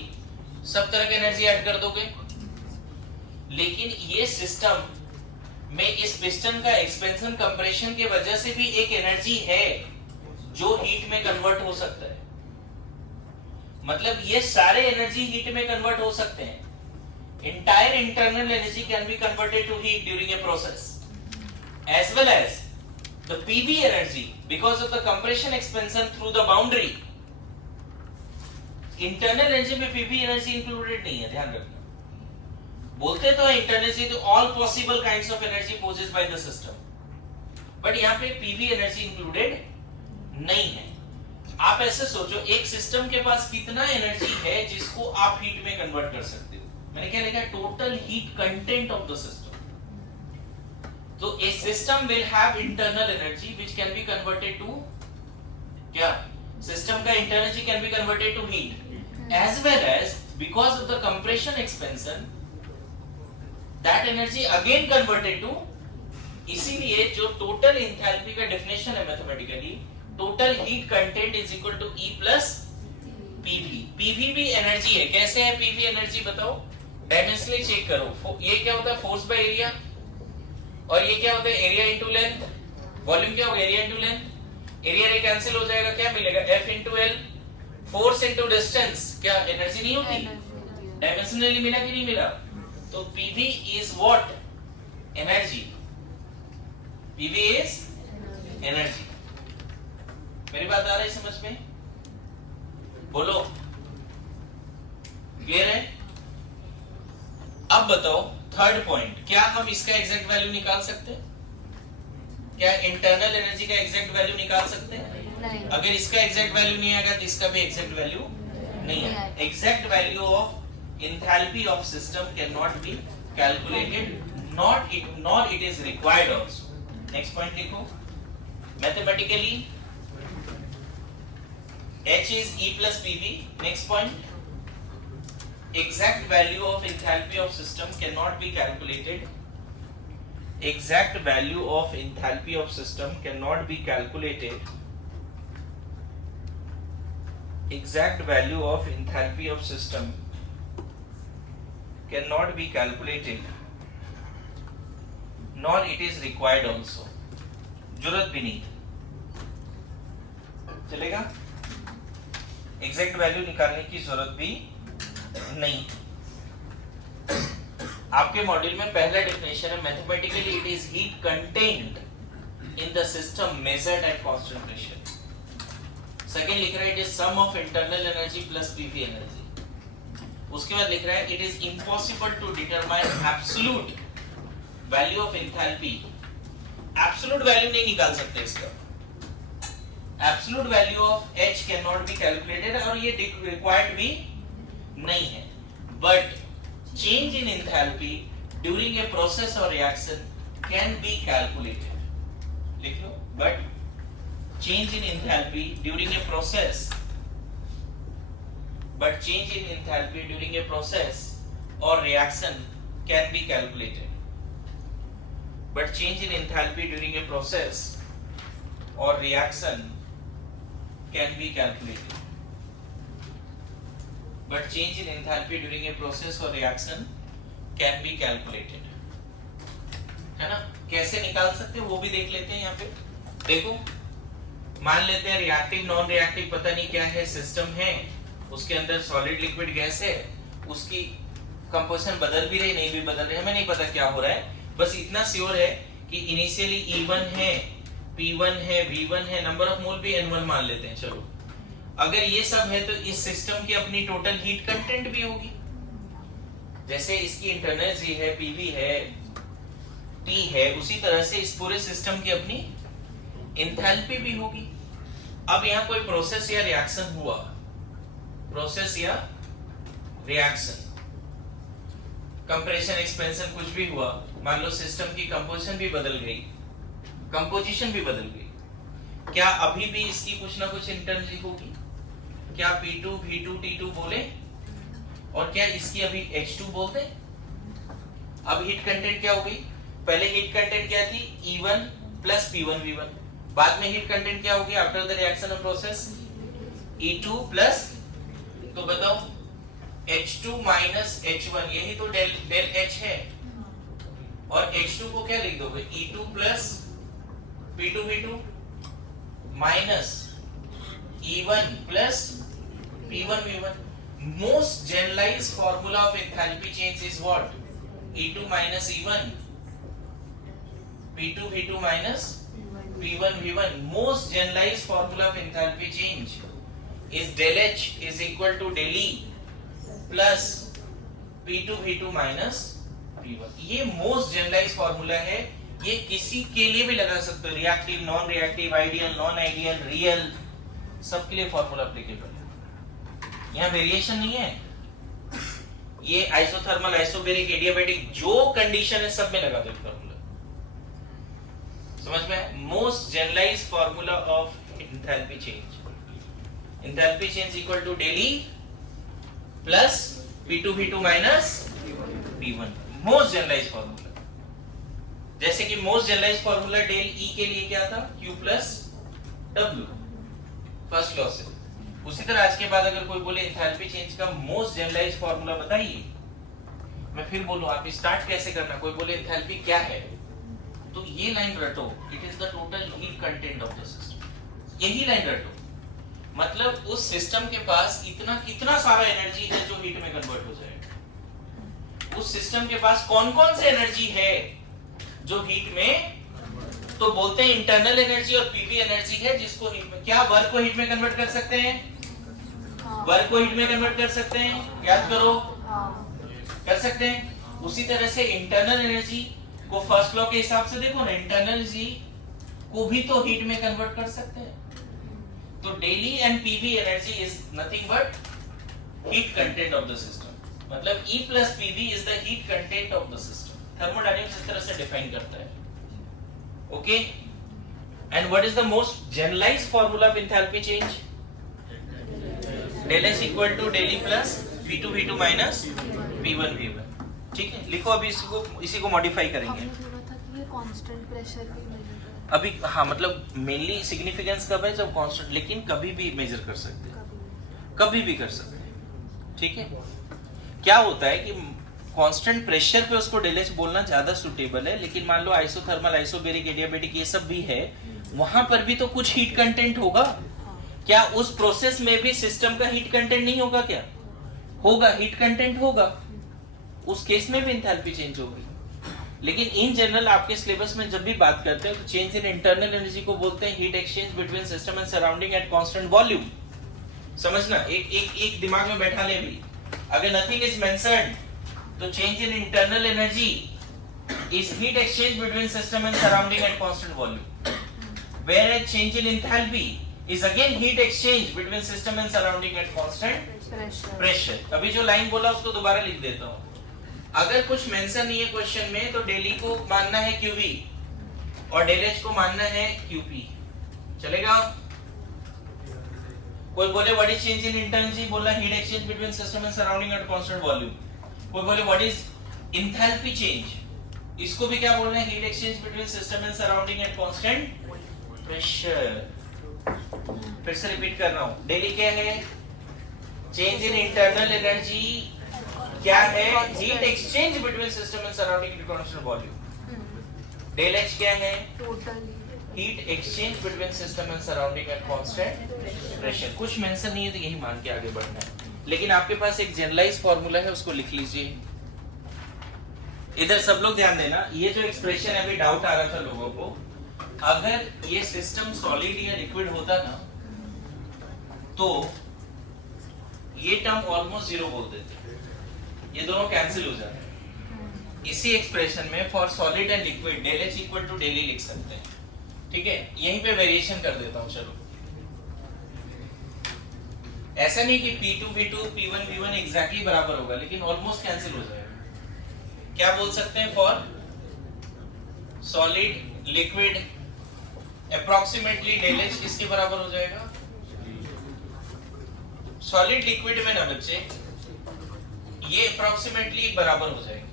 सब तरह की एनर्जी ऐड कर दोगे। लेकिन ये सिस्टम में इस पिस्टन का एक्सपेंशन कंप्रेशन के वजह से भी एक एनर्जी है जो हीट में कन्वर्ट हो सकता है। मतलब ये सारे एनर्जी हीट में कन्वर्ट हो सकते हैं। Entire internal energy can be converted to heat during a process, as well as the PV energy because of the compression expansion through the boundary. Internal energy में पीवी एनर्जी इंक्लूडेड नहीं है, ध्यान रखना। बोलते तो इंटरनल एनर्जी तो all possible kinds of energy possess by the system, but यहाँ पे पीवी एनर्जी इंक्लूडेड नहीं है। आप ऐसे सोचो, एक सिस्टम के पास कितना एनर्जी है जिसको आप हीट में कन्वर्ट कर सकते हो? मैंने क्या लिखा? Total heat content of the system. तो a system will have internal energy which can be converted to क्या? सिस्टम का internal energy can be converted to heat, as well as because of the compression expansion that energy again converted to, इसीलिए जो total enthalpy का definition है mathematically, total heat content is equal to E plus PV। PV भी energy है। कैसे है PV energy बताओ? Dimensionally check करो। ये क्या होता है? फोर्स बाय एरिया, और ये क्या होता है? Area into length. वॉल्यूम क्या होगा? Area into length. एरिया रे कैंसिल हो जाएगा, क्या मिलेगा? F into L। Force into distance, क्या एनर्जी नहीं होती? डायमेंशनली मिला कि नहीं मिला? तो PV is what? Energy. PV is energy. मेरी बात आ रही है समझ में? बोलो, क्लियर है? अब बताओ थर्ड पॉइंट, क्या हम इसका एग्जैक्ट वैल्यू निकाल सकते हैं? क्या इंटरनल एनर्जी का एग्जैक्ट वैल्यू निकाल सकते हैं? नहीं। अगर इसका एग्जैक्ट वैल्यू नहीं आएगा तो इसका भी एग्जैक्ट वैल्यू नहीं है। Exact value of enthalpy of system cannot be calculated, nor it is required also. Next point लिखो. Mathematically H is E plus PV. Next point. Exact value of enthalpy of system cannot be calculated. Exact value of enthalpy of system cannot be calculated. Exact value of enthalpy of system cannot be calculated, nor it is required also. जरूरत भी नहीं. चलेगा? Exact value निकालने की जरूरत भी नहीं. आपके मॉड्यूल में पहला डेफिनेशन है mathematically it is heat contained in the system measured at constant pressure. Second लिख रहा है it is sum of internal energy plus PV energy. उसके बाद लिख रहा है it is impossible to determine absolute value of enthalpy. Absolute value नहीं निकाल सकते इसका. Absolute value of H can not be calculated और ये रिक्वायर्ड भी नहीं है. But change in enthalpy during a process और रिएक्शन कैन बी कैलकुलेटेड. लिख लो. But change in enthalpy during a process or reaction can be calculated. But change in enthalpy during a process or reaction can be calculated. But change in enthalpy during a process or reaction can be calculated. है ना? कैसे निकाल सकते हैं वो भी देख लेते हैं यहाँ पे. देखो मान लेते हैं रिएक्टिव नॉन रिएक्टिव पता नहीं क्या है सिस्टम है, उसके अंदर सॉलिड लिक्विड गैस है, उसकी कंपोजिशन बदल भी रही नहीं भी बदल रही, हमें नहीं पता क्या हो रहा है. बस इतना श्योर है कि इनिशियली E1 है, P1 है, V1 है, नंबर ऑफ मोल भी N1 मान लेते हैं. चलो अगर ये सब है तो इस सिस्टम की अपनी टोटल हीट कंटेंट भी होगी. जैसे इसकी इंटरनल जी है, PV है, T है, उसी तरह से इस पूरे सिस्टम की अपनी एंथैल्पी भी होगी. अब यहाँ कोई प्रोसेस या रिएक्शन हुआ, प्रोसेस या रिएक्शन, कंप्रेशन एक्सपेंशन कुछ भी हुआ, मान लो सिस्टम की कंपोजिशन भी बदल गई, क्या अभी भी इसकी कुछ ना कुछ इंटरनली होगी? क्या P2 V2 T2 बोले और क्या इसकी अभी H2 बोलते? अब हीट कंटेंट क्या हो गई? पहले हीट कंटेंट क्या थी? E1 plus P1 V1. बाद में हीट कंटेंट क्या होगी after the reaction of process? E2 plus, तो बताओ H2 माइनस H1, यही तो डेल H है. और H2 को क्या लिख दोगे? E2 plus P2 V2 minus E1 plus P1 V1. Most generalized formula of enthalpy change is what? E2 minus E1, P2 V2 minus P1 V1. Most generalized formula of enthalpy change is del H is equal to del E plus P2 V2 minus P1. ये most generalized formula है. ये किसी के लिए भी लगा सकते हो, reactive, non reactive, ideal, non ideal, real, सबके लिए फॉर्मूला एप्लीकेबल है. यहाँ वेरिएशन नहीं है. ये आइसोथर्मल, आइसोबेरिक, एडियाबैटिक जो कंडीशन है सब में लगा दो फॉर्मूला. समझ में? Most generalized formula of enthalpy change. Enthalpy change equal to del E plus P2 V2 minus P1. Most generalized formula. जैसे कि most generalized formula del E के लिए क्या था? Q plus W, first law से. उसी तरह आज के बाद अगर कोई बोले एंथैल्पी चेंज का मोस्ट जनरलाइज्ड फॉर्मूला बताइए, मैं फिर बोलूं आप स्टार्ट कैसे करना. कोई बोले एंथैल्पी क्या है, तो ये लाइन रटो, it is the total heat content of the system. यही लाइन रटो. मतलब उस सिस्टम के पास कितना सारा एनर्जी है जो हीट में कन्वर्ट हो जाएगा. उस सिस्टम के पास कौन कौन से एनर्जी है जो हीट में, तो बोलते हैं इंटरनल एनर्जी और पीवी एनर्जी है जिसको हीट में, क्या वर्क को हीट में कन्वर्ट कर सकते हैं? वर्क को हीट में कन्वर्ट कर सकते हैं. याद करो, कर सकते हैं. उसी तरह से इंटरनल एनर्जी को फर्स्ट लॉ के हिसाब से देखो ना, इंटरनल एनर्जी को भी तो हीट में कन्वर्ट कर सकते हैं. तो daily and PV energy is nothing but heat content of the system. मतलब E plus PV is the heat content of the system. Thermodynamics इस तरह से define करता है. Okay? And what is the most generalized formula of enthalpy change? Del H equal to del E plus V2 V2 minus P1 V1. ठीक है, लिखो अभी इसी को मॉडिफाई करेंगे. आपने बोला था कि ये कांस्टेंट प्रेशर भी मेजर कर अभी हाँ, मतलब मेनली सिग्निफिकेंस कब है जब कांस्टेंट, लेकिन कभी भी मेजर कर सकते हैं, कभी भी कर सकते हैं. ठीक है, क्या होता है कि कांस्टेंट प्रेशर पे उसको डेल एच बोलना ज्यादा सुटेबल है, लेकिन मान लो आइसोथर्मल, आइसोबेरिक, एडियाबेटिक ये सब भी है, वहां पर भी तो कुछ हीट कंटेंट होगा. क्या उस प्रोसेस में भी सिस्टम का हीट कंटेंट नहीं होगा? क्या होगा? हीट कंटेंट होगा. उस केस में भी एंथैल्पी चेंज होगी. लेकिन इन जनरल आपके सिलेबस में जब भी बात करते हैं तो चेंज इन इंटरनल एनर्जी को बोलते हैं heat exchange between system and surrounding at constant volume. समझना, एक दिमाग में बैठा ले भी. अगर नथिंग इज मेंशन्ड तो change in internal energy is heat exchange between system and surrounding at constant volume. Whereas change in enthalpy is again heat exchange between system and surrounding at constant pressure. अभी जो line बोला उसको दोबारा लिख देता हूँ. अगर कुछ मेंशन नहीं है क्वेश्चन में तो डेल ई को मानना है QV और डेल एच को मानना है QP. चलेगा? कोई बोले what is change in internal, बोला heat exchange between system and surrounding at constant volume. कोई बोले व्हाट इज एंथैल्पी चेंज, इसको भी क्या बोलना है? Heat exchange between system and surrounding at constant pressure. फिर से रिपीट कर रहा हूं. डेली क्या है? Change in internal energy. क्या है? Heat exchange between system and surrounding at constant volume. Del H क्या है? Heat exchange between system and surrounding at constant pressure. कुछ मेंशन नहीं है तो यही मान के आगे बढ़ना है. लेकिन आपके पास एक जनरलाइज फार्मूला है, उसको लिख लीजिए. इधर सब लोग ध्यान देना. ये जो एक्सप्रेशन है, अभी डाउट आ रहा था लोगों को, अगर ये सिस्टम सॉलिड या लिक्विड होता ना तो ये टर्म ऑलमोस्ट जीरो बोल देते, ये दोनों कैंसिल हो जाते. इसी एक्सप्रेशन में for solid and liquid del H equal to del E लिख सकते हैं. ठीक है, यहीं पे वेरिएशन कर देता हूं. चलो, ऐसा नहीं कि P2 V2 P1 V1 exactly बराबर होगा, लेकिन ऑलमोस्ट कैंसिल हो जाएगा. क्या बोल सकते हैं? For solid liquid approximately del H किसके बराबर हो जाएगा? सॉलिड लिक्विड में ना बच्चे, ये अप्रोक्सीमेटली बराबर हो जाएगी.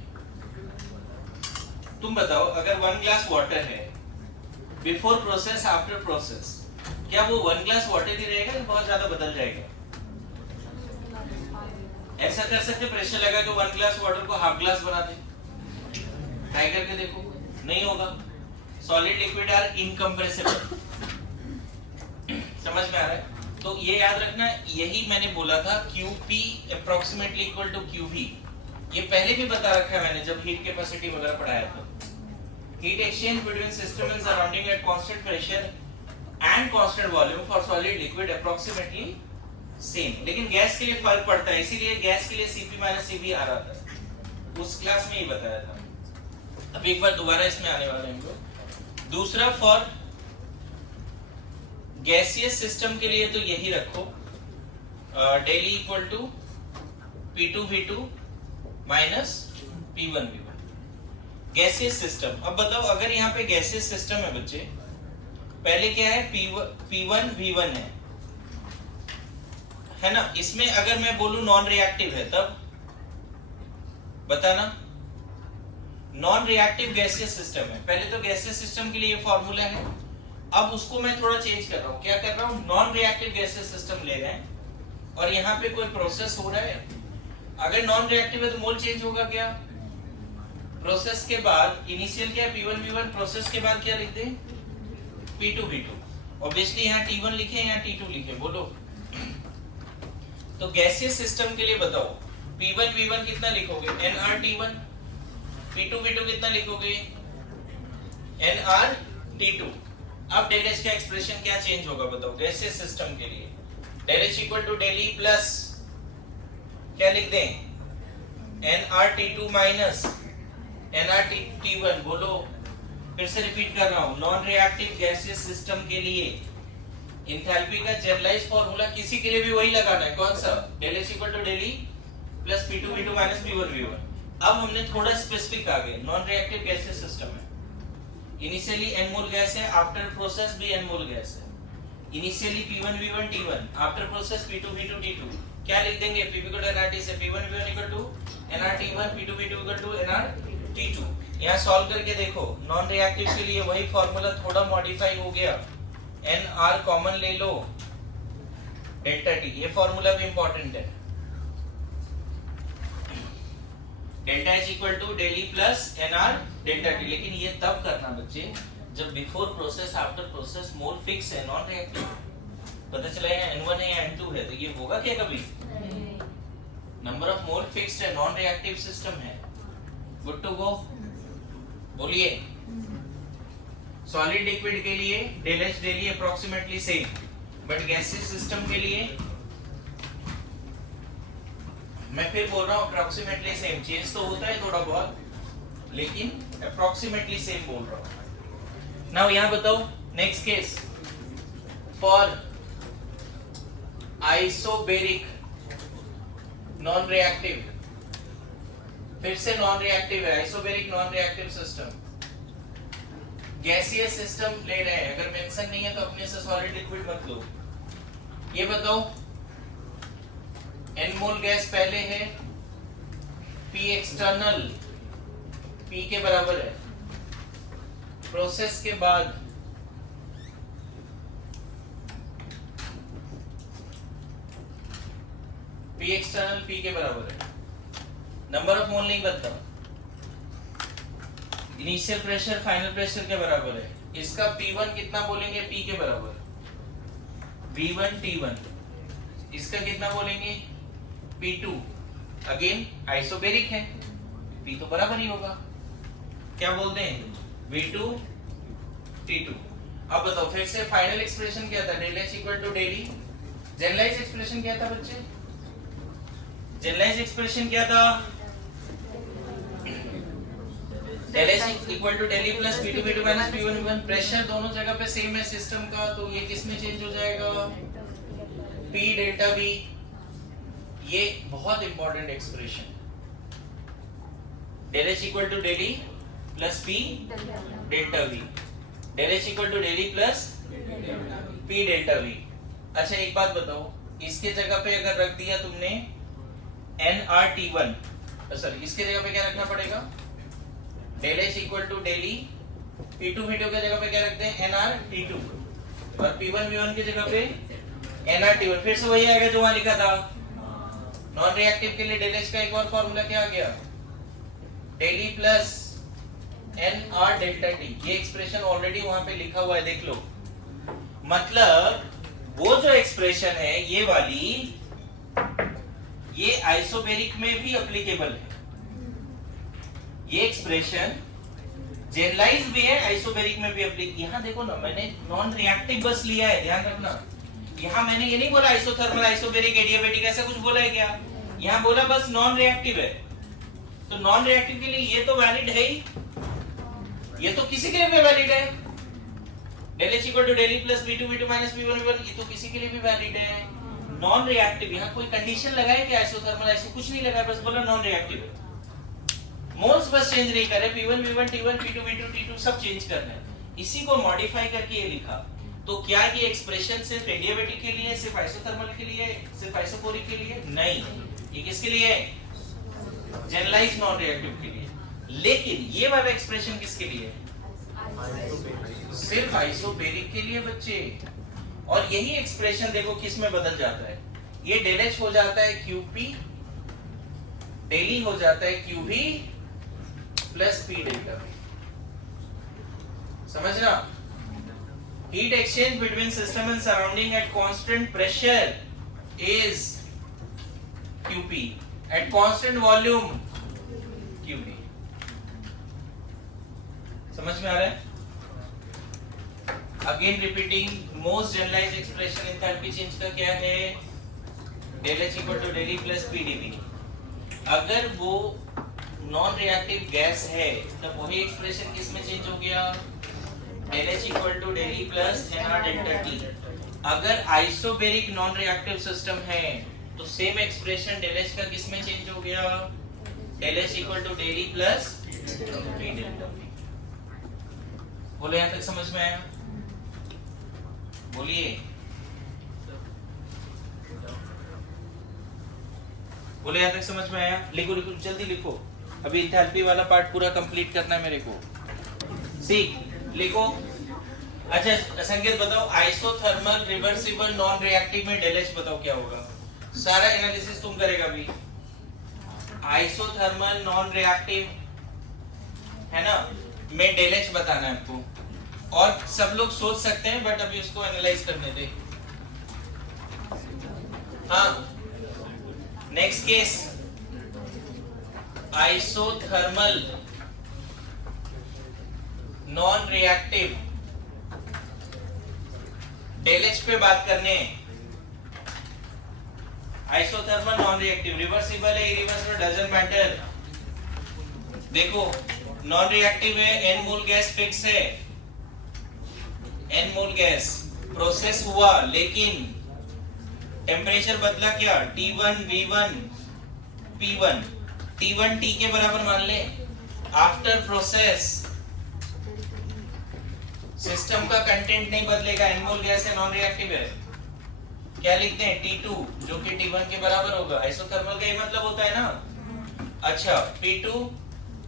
तुम बताओ, अगर 1 ग्लास वाटर है, बिफोर प्रोसेस आफ्टर प्रोसेस, क्या वो 1 ग्लास वाटर ही रहेगा या बहुत ज्यादा बदल जाएगा? ऐसा कर सकते प्रेशर लगा के 1 ग्लास वाटर को हाफ ग्लास बना दे. ट्राई करके देखो, नहीं होगा. Solid liquid are incompressible. समझ में आ रहा है? तो ये याद रखना, यही मैंने बोला था QP approximately equal to QV. ये पहले भी बता रखा है मैंने जब हीट कैपेसिटी वगैरह पढ़ाया था. Heat exchange between system and surrounding at constant pressure and constant volume for solid liquid approximately same. लेकिन गैस के लिए फर्क पड़ता है, इसीलिए गैस के लिए Cp - Cv आ रहा था. उस क्लास में ही बताया था. अब एक बार दोबारा इसमें आने वाले हैं हम लोग. दूसरा, फॉर गैसियस सिस्टम के लिए तो यही रखो, del E equal to P2 V2 minus P1 V1. Gaseous system. अब बताओ, अगर यहाँ पे गैसियस सिस्टम है बच्चे, पहले क्या है? P1 V1 है ना. इसमें अगर मैं बोलूं नॉन रिएक्टिव है, तब बताना. नॉन रिएक्टिव गैसियस सिस्टम है. पहले तो गैसियस सिस्टम के लिए ये फॉर्मूला है. अब उसको मैं थोड़ा चेंज कर रहा हूं. क्या कर रहा हूं? नॉन रिएक्टिव गैसियस सिस्टम ले रहे हैं और यहाँ पे कोई प्रोसेस हो रहा है. अगर नॉन रिएक्टिव है तो मोल चेंज होगा. क्या प्रोसेस के बाद इनिशियल क्या? P1 V1. प्रोसेस के बाद क्या लिख दें? P2 V2. ऑब्वियसली यहाँ T1 लिखे, यहाँ T2 लिखे. बोलो. तो गैसियस सिस्टम के लिए बताओ, P1 V1 कितना लिखोगे? nRT1. P2 V2 कितना लिखोगे? nRT2. अब डेल एच का एक्सप्रेशन क्या चेंज होगा बताओ गैसियस सिस्टम के लिए? Del H equal to del E plus क्या लिख दें? nRT2 minus nRT1. बोलो. फिर से रिपीट कर रहा हूं. नॉन रिएक्टिव गैसियस सिस्टम के लिए एंथैल्पी का जनरलाइज्ड फार्मूला किसी के लिए भी वही लगाना है. कौन सा? Del H equal to del E plus P2V2 minus P1V1। अब हमने थोड़ा स्पेसिफिक आ गए, नॉन रिएक्टिव गैसेस सिस्टम है। इनिशियली n मोल गैस है, आफ्टर प्रोसेस भी n मोल गैस है। Initially P1V1 T1, after process P2V2 T2। क्या लिख देंगे? P इक्वल टू nRT से P1V1 equal to nRT1, P2V2 equal to nRT2। यहाँ solve करके देखो, नॉन रिएक्टिव के लिए वही फॉर्मूला थोड़ा मॉडिफाई हो गया, nR कॉमन ले लो, डेल्टा T। ये फॉर्मूला भी इंपॉर्टेंट है। Delta H equal to del E plus nR delta T। लेकिन ये तब करना बच्चे जब before process after process mole fix है, नॉन रिएक्टिव। पता चला है N1 है या N2 है, तो ये होगा क्या कभी? नंबर ऑफ मोल फिक्स्ड है, नॉन रिएक्टिव सिस्टम है। Good to go? बोलिए। सॉलिड लिक्विड के लिए del H del E approximately same, but gases system के लिए मैं फिर बोल रहा हूँ अप्रोक्सीमेटली सेम। चेंज तो होता है थोड़ा बहुत, लेकिन अप्रोक्सीमेटली सेम बोल रहा हूँ। नाउ यहाँ बताओ next case for isobaric non reactive. फिर से नॉन रिएक्टिव है, isobaric non reactive system, gaseous system ले रहे हैं। अगर मेंशन नहीं है तो अपने से सॉलिड लिक्विड मत लो। ये बताओ n मोल गैस पहले है, P एक्सटर्नल P के बराबर है। प्रोसेस के बाद P एक्सटर्नल P के बराबर है। नंबर ऑफ मोल नहीं बदला। इनिशियल प्रेशर फाइनल प्रेशर के बराबर है। इसका P1 कितना बोलेंगे? P के बराबर। V1 T1। इसका कितना बोलेंगे? P2। अगेन आइसोबेरिक है, P तो बराबर ही होगा। क्या बोलते हैं? V2 T2। अब बताओ फिर से फाइनल एक्सप्रेशन क्या था? Del H equal to del E। Generalize expression क्या था बच्चे? जनरलाइज एक्सप्रेशन क्या था? Del H equal to del E plus P2V2 minus P1V1। Pressure दोनों जगह पे सेम है सिस्टम का, तो ये किस में चेंज हो जाएगा? P delta V। ये बहुत important expression, del H equal to del E plus P delta V। Del H equal to del E plus P delta V। अच्छा एक बात बताओ, इसके जगह पे अगर रख दिया तुमने nRT1, सॉरी इसके जगह पे क्या रखना पड़ेगा? Del H equal to del E। P2V2 के जगह पे क्या रखते हैं? nRT2। और P1V1 की जगह पे nRT1। फिर से वही आएगा जो वहां लिखा था। नॉन रिएक्टिव के लिए डेल H का एक और फॉर्मूला क्या आ गया? Del E plus nR delta T। ये एक्सप्रेशन ऑलरेडी वहां पे लिखा हुआ है, देख लो। मतलब वो जो एक्सप्रेशन है ये वाली, ये आइसोबेरिक में भी एप्लीकेबल है। ये एक्सप्रेशन जनरलाइज भी है, आइसोबेरिक में भी एप्लीकेबल। यहाँ देखो ना, मैंने नॉन रिएक्टिव बस लिया है, ध्यान रखना। यहाँ मैंने ये नहीं बोला आइसोथर्मल, आइसोबेरिक, एडियाबेटिक ऐसा कुछ बोला है क्या? यहाँ बोला बस नॉन रिएक्टिव है। तो नॉन रिएक्टिव के लिए ये तो वैलिड है ही, ये तो किसी के लिए भी वैलिड है। Del H equal to del E plus P2V2 minus P1V1, ये तो किसी के लिए भी वैलिड है। नॉन रिएक्टिव, यहाँ कोई कंडीशन लगाए कि आइसोथर्मल, ऐसे कुछ नहीं लगा, बस बोला नॉन रिएक्टिव है। मोल्स बस चेंज नहीं करे, P1V1 T1 P2V2 T2 सब चेंज करना है। इसी को मॉडिफाई करके ये लिखा। तो क्या ये एक्सप्रेशन सिर्फ एडियाबेटिक के लिए, सिर्फ आइसोथर्मल के लिए, सिर्फ आइसोकोरिक के लिए? नहीं, ये किसके लिए है? जनरलाइज नॉन रिएक्टिव के लिए। लेकिन ये वाला एक्सप्रेशन किसके लिए है? सिर्फ आइसोबेरिक के लिए बच्चे। और यही एक्सप्रेशन देखो किस में बदल जाता है। ये डेल H हो जाता है QP, डेल E हो जाता है QV plus P delta V। समझना? Heat exchange between system and surrounding at constant pressure is QP, at constant volume QV। समझ में आ रहा है? Again repeating, most generalized expression enthalpy change का क्या है? Del H equal to del E plus P dV। अगर वो non reactive gas है तब वही एक्सप्रेशन किस में चेंज हो गया? Del H equal to del E plus nR delta T। अगर आइसोबेरिक नॉन रिएक्टिव सिस्टम है तो सेम एक्सप्रेशन डेल एच का किस में चेंज हो गया, del H equal to del E plus V delta V. बोले यहाँ तक समझ में आया? बोलिए, बोले यहाँ तक समझ में आया? लिखो लिखो जल्दी लिखो, अभी एंथैल्पी वाला पार्ट पूरा कंप्लीट करना है मेरे को। सी लिखो। अच्छा संकेत बताओ, आइसोथर्मल रिवर्सिबल नॉन रिएक्टिव में डेल एच बताओ क्या होगा? सारा एनालिसिस तुम करेगा अभी। आइसोथर्मल नॉन रिएक्टिव है ना, में डेल एच बताना है आपको। और सब लोग सोच सकते हैं बट अभी उसको एनालाइज करने दे। हाँ next case, isothermal non reactive del H पे बात करने। आइसोथर्मल नॉन रिएक्टिव, रिवर्सिबल है इरिवर्सिबल डजंट मैटर। देखो नॉन रिएक्टिव है, एन मोल गैस फिक्स है, एन मोल गैस प्रोसेस हुआ लेकिन टेम्परेचर बदला क्या, T1 V1 P1, T1 T के बराबर मान ले। आफ्टर प्रोसेस सिस्टम का कंटेंट नहीं बदलेगा, एन मोल गैस है, नॉन रिएक्टिव है। क्या लिखते हैं, T2 जो कि T1 के बराबर होगा। आइसोथर्मल का ये मतलब होता है ना। अच्छा P2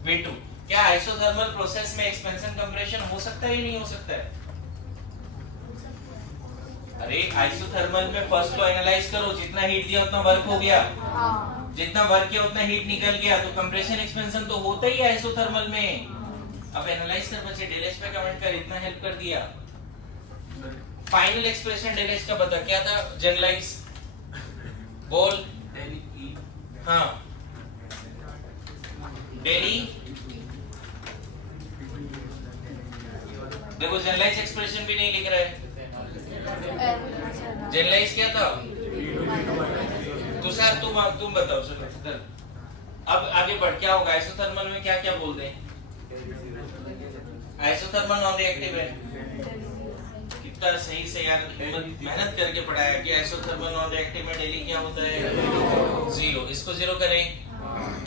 V2, क्या आइसोथर्मल प्रोसेस में एक्सपेंशन कंप्रेशन हो सकता है या नहीं हो सकता है? अरे आइसोथर्मल में फर्स्ट लॉ एनालाइज करो, जितना हीट दिया उतना वर्क हो गया, जितना वर्क किया उतना हीट निकल गया, तो कंप्रेशन एक्सपेंशन तो होता ही है आइसोथर्मल में। अब एनालाइज कर बच्चे, डेल एच पे कमेंट कर, इतना हेल्प कर दिया। फाइनल एक्सप्रेशन डेल एच का बता क्या था, जनरलाइज बोल। हाँ डेली, देखो जनरलाइज एक्सप्रेशन भी नहीं लिख रहा है। जनरलाइज क्या था? तुषार तुम बताओ सर। अब आगे बढ़, क्या होगा आइसोथर्मल में, क्या क्या बोलते हैं? आइसोथर्मल नॉन रिएक्टिव है। कितना सही से यार मेहनत करके पढ़ाया कि आइसोथर्मल नॉन रिएक्टिव में डेली क्या होता है, जीरो। इसको जीरो करें।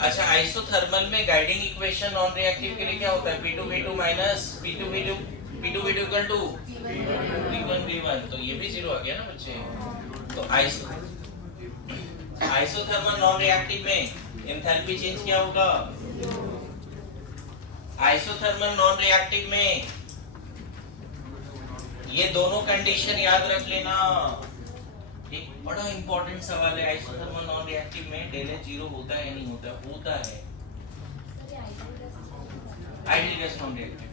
अच्छा आइसोथर्मल में गाइडिंग इक्वेशन नॉन रिएक्टिव के लिए क्या होता है, P2V2 minus P2V2 equal to P1 V1, तो ये भी जीरो आ गया ना बच्चे। तो आइसोथर्मल नॉन रिएक्टिव में एंथैल्पी चेंज क्या होगा? आइसोथर्मल नॉन रिएक्टिव में ये दोनों कंडीशन याद रख लेना। एक बड़ा इंपॉर्टेंट सवाल है, आइसोथर्मल नॉन रिएक्टिव में डेल एच जीरो होता है या नहीं होता? होता है। Ideal gas non reactive,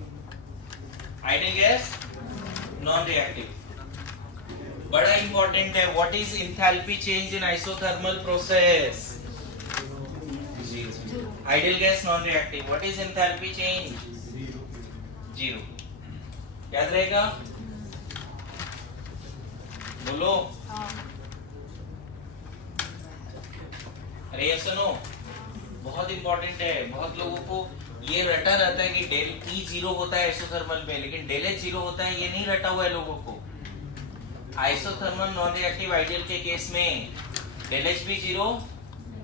ideal gas non reactive बड़ा इंपॉर्टेंट है। What is enthalpy change in isothermal process? Ideal gas non reactive, what is enthalpy change? Zero. याद रहेगा? बोलो। अरे ये सुनो, बहुत इंपॉर्टेंट है। बहुत लोगों को ये रटा रहता है कि डेल ई जीरो होता है आइसोथर्मल में, लेकिन डेल एच जीरो होता है, ये नहीं रटा हुआ है लोगों को। आइसोथर्मल नॉन रिएक्टिव आइडियल के केस में डेल एच भी जीरो,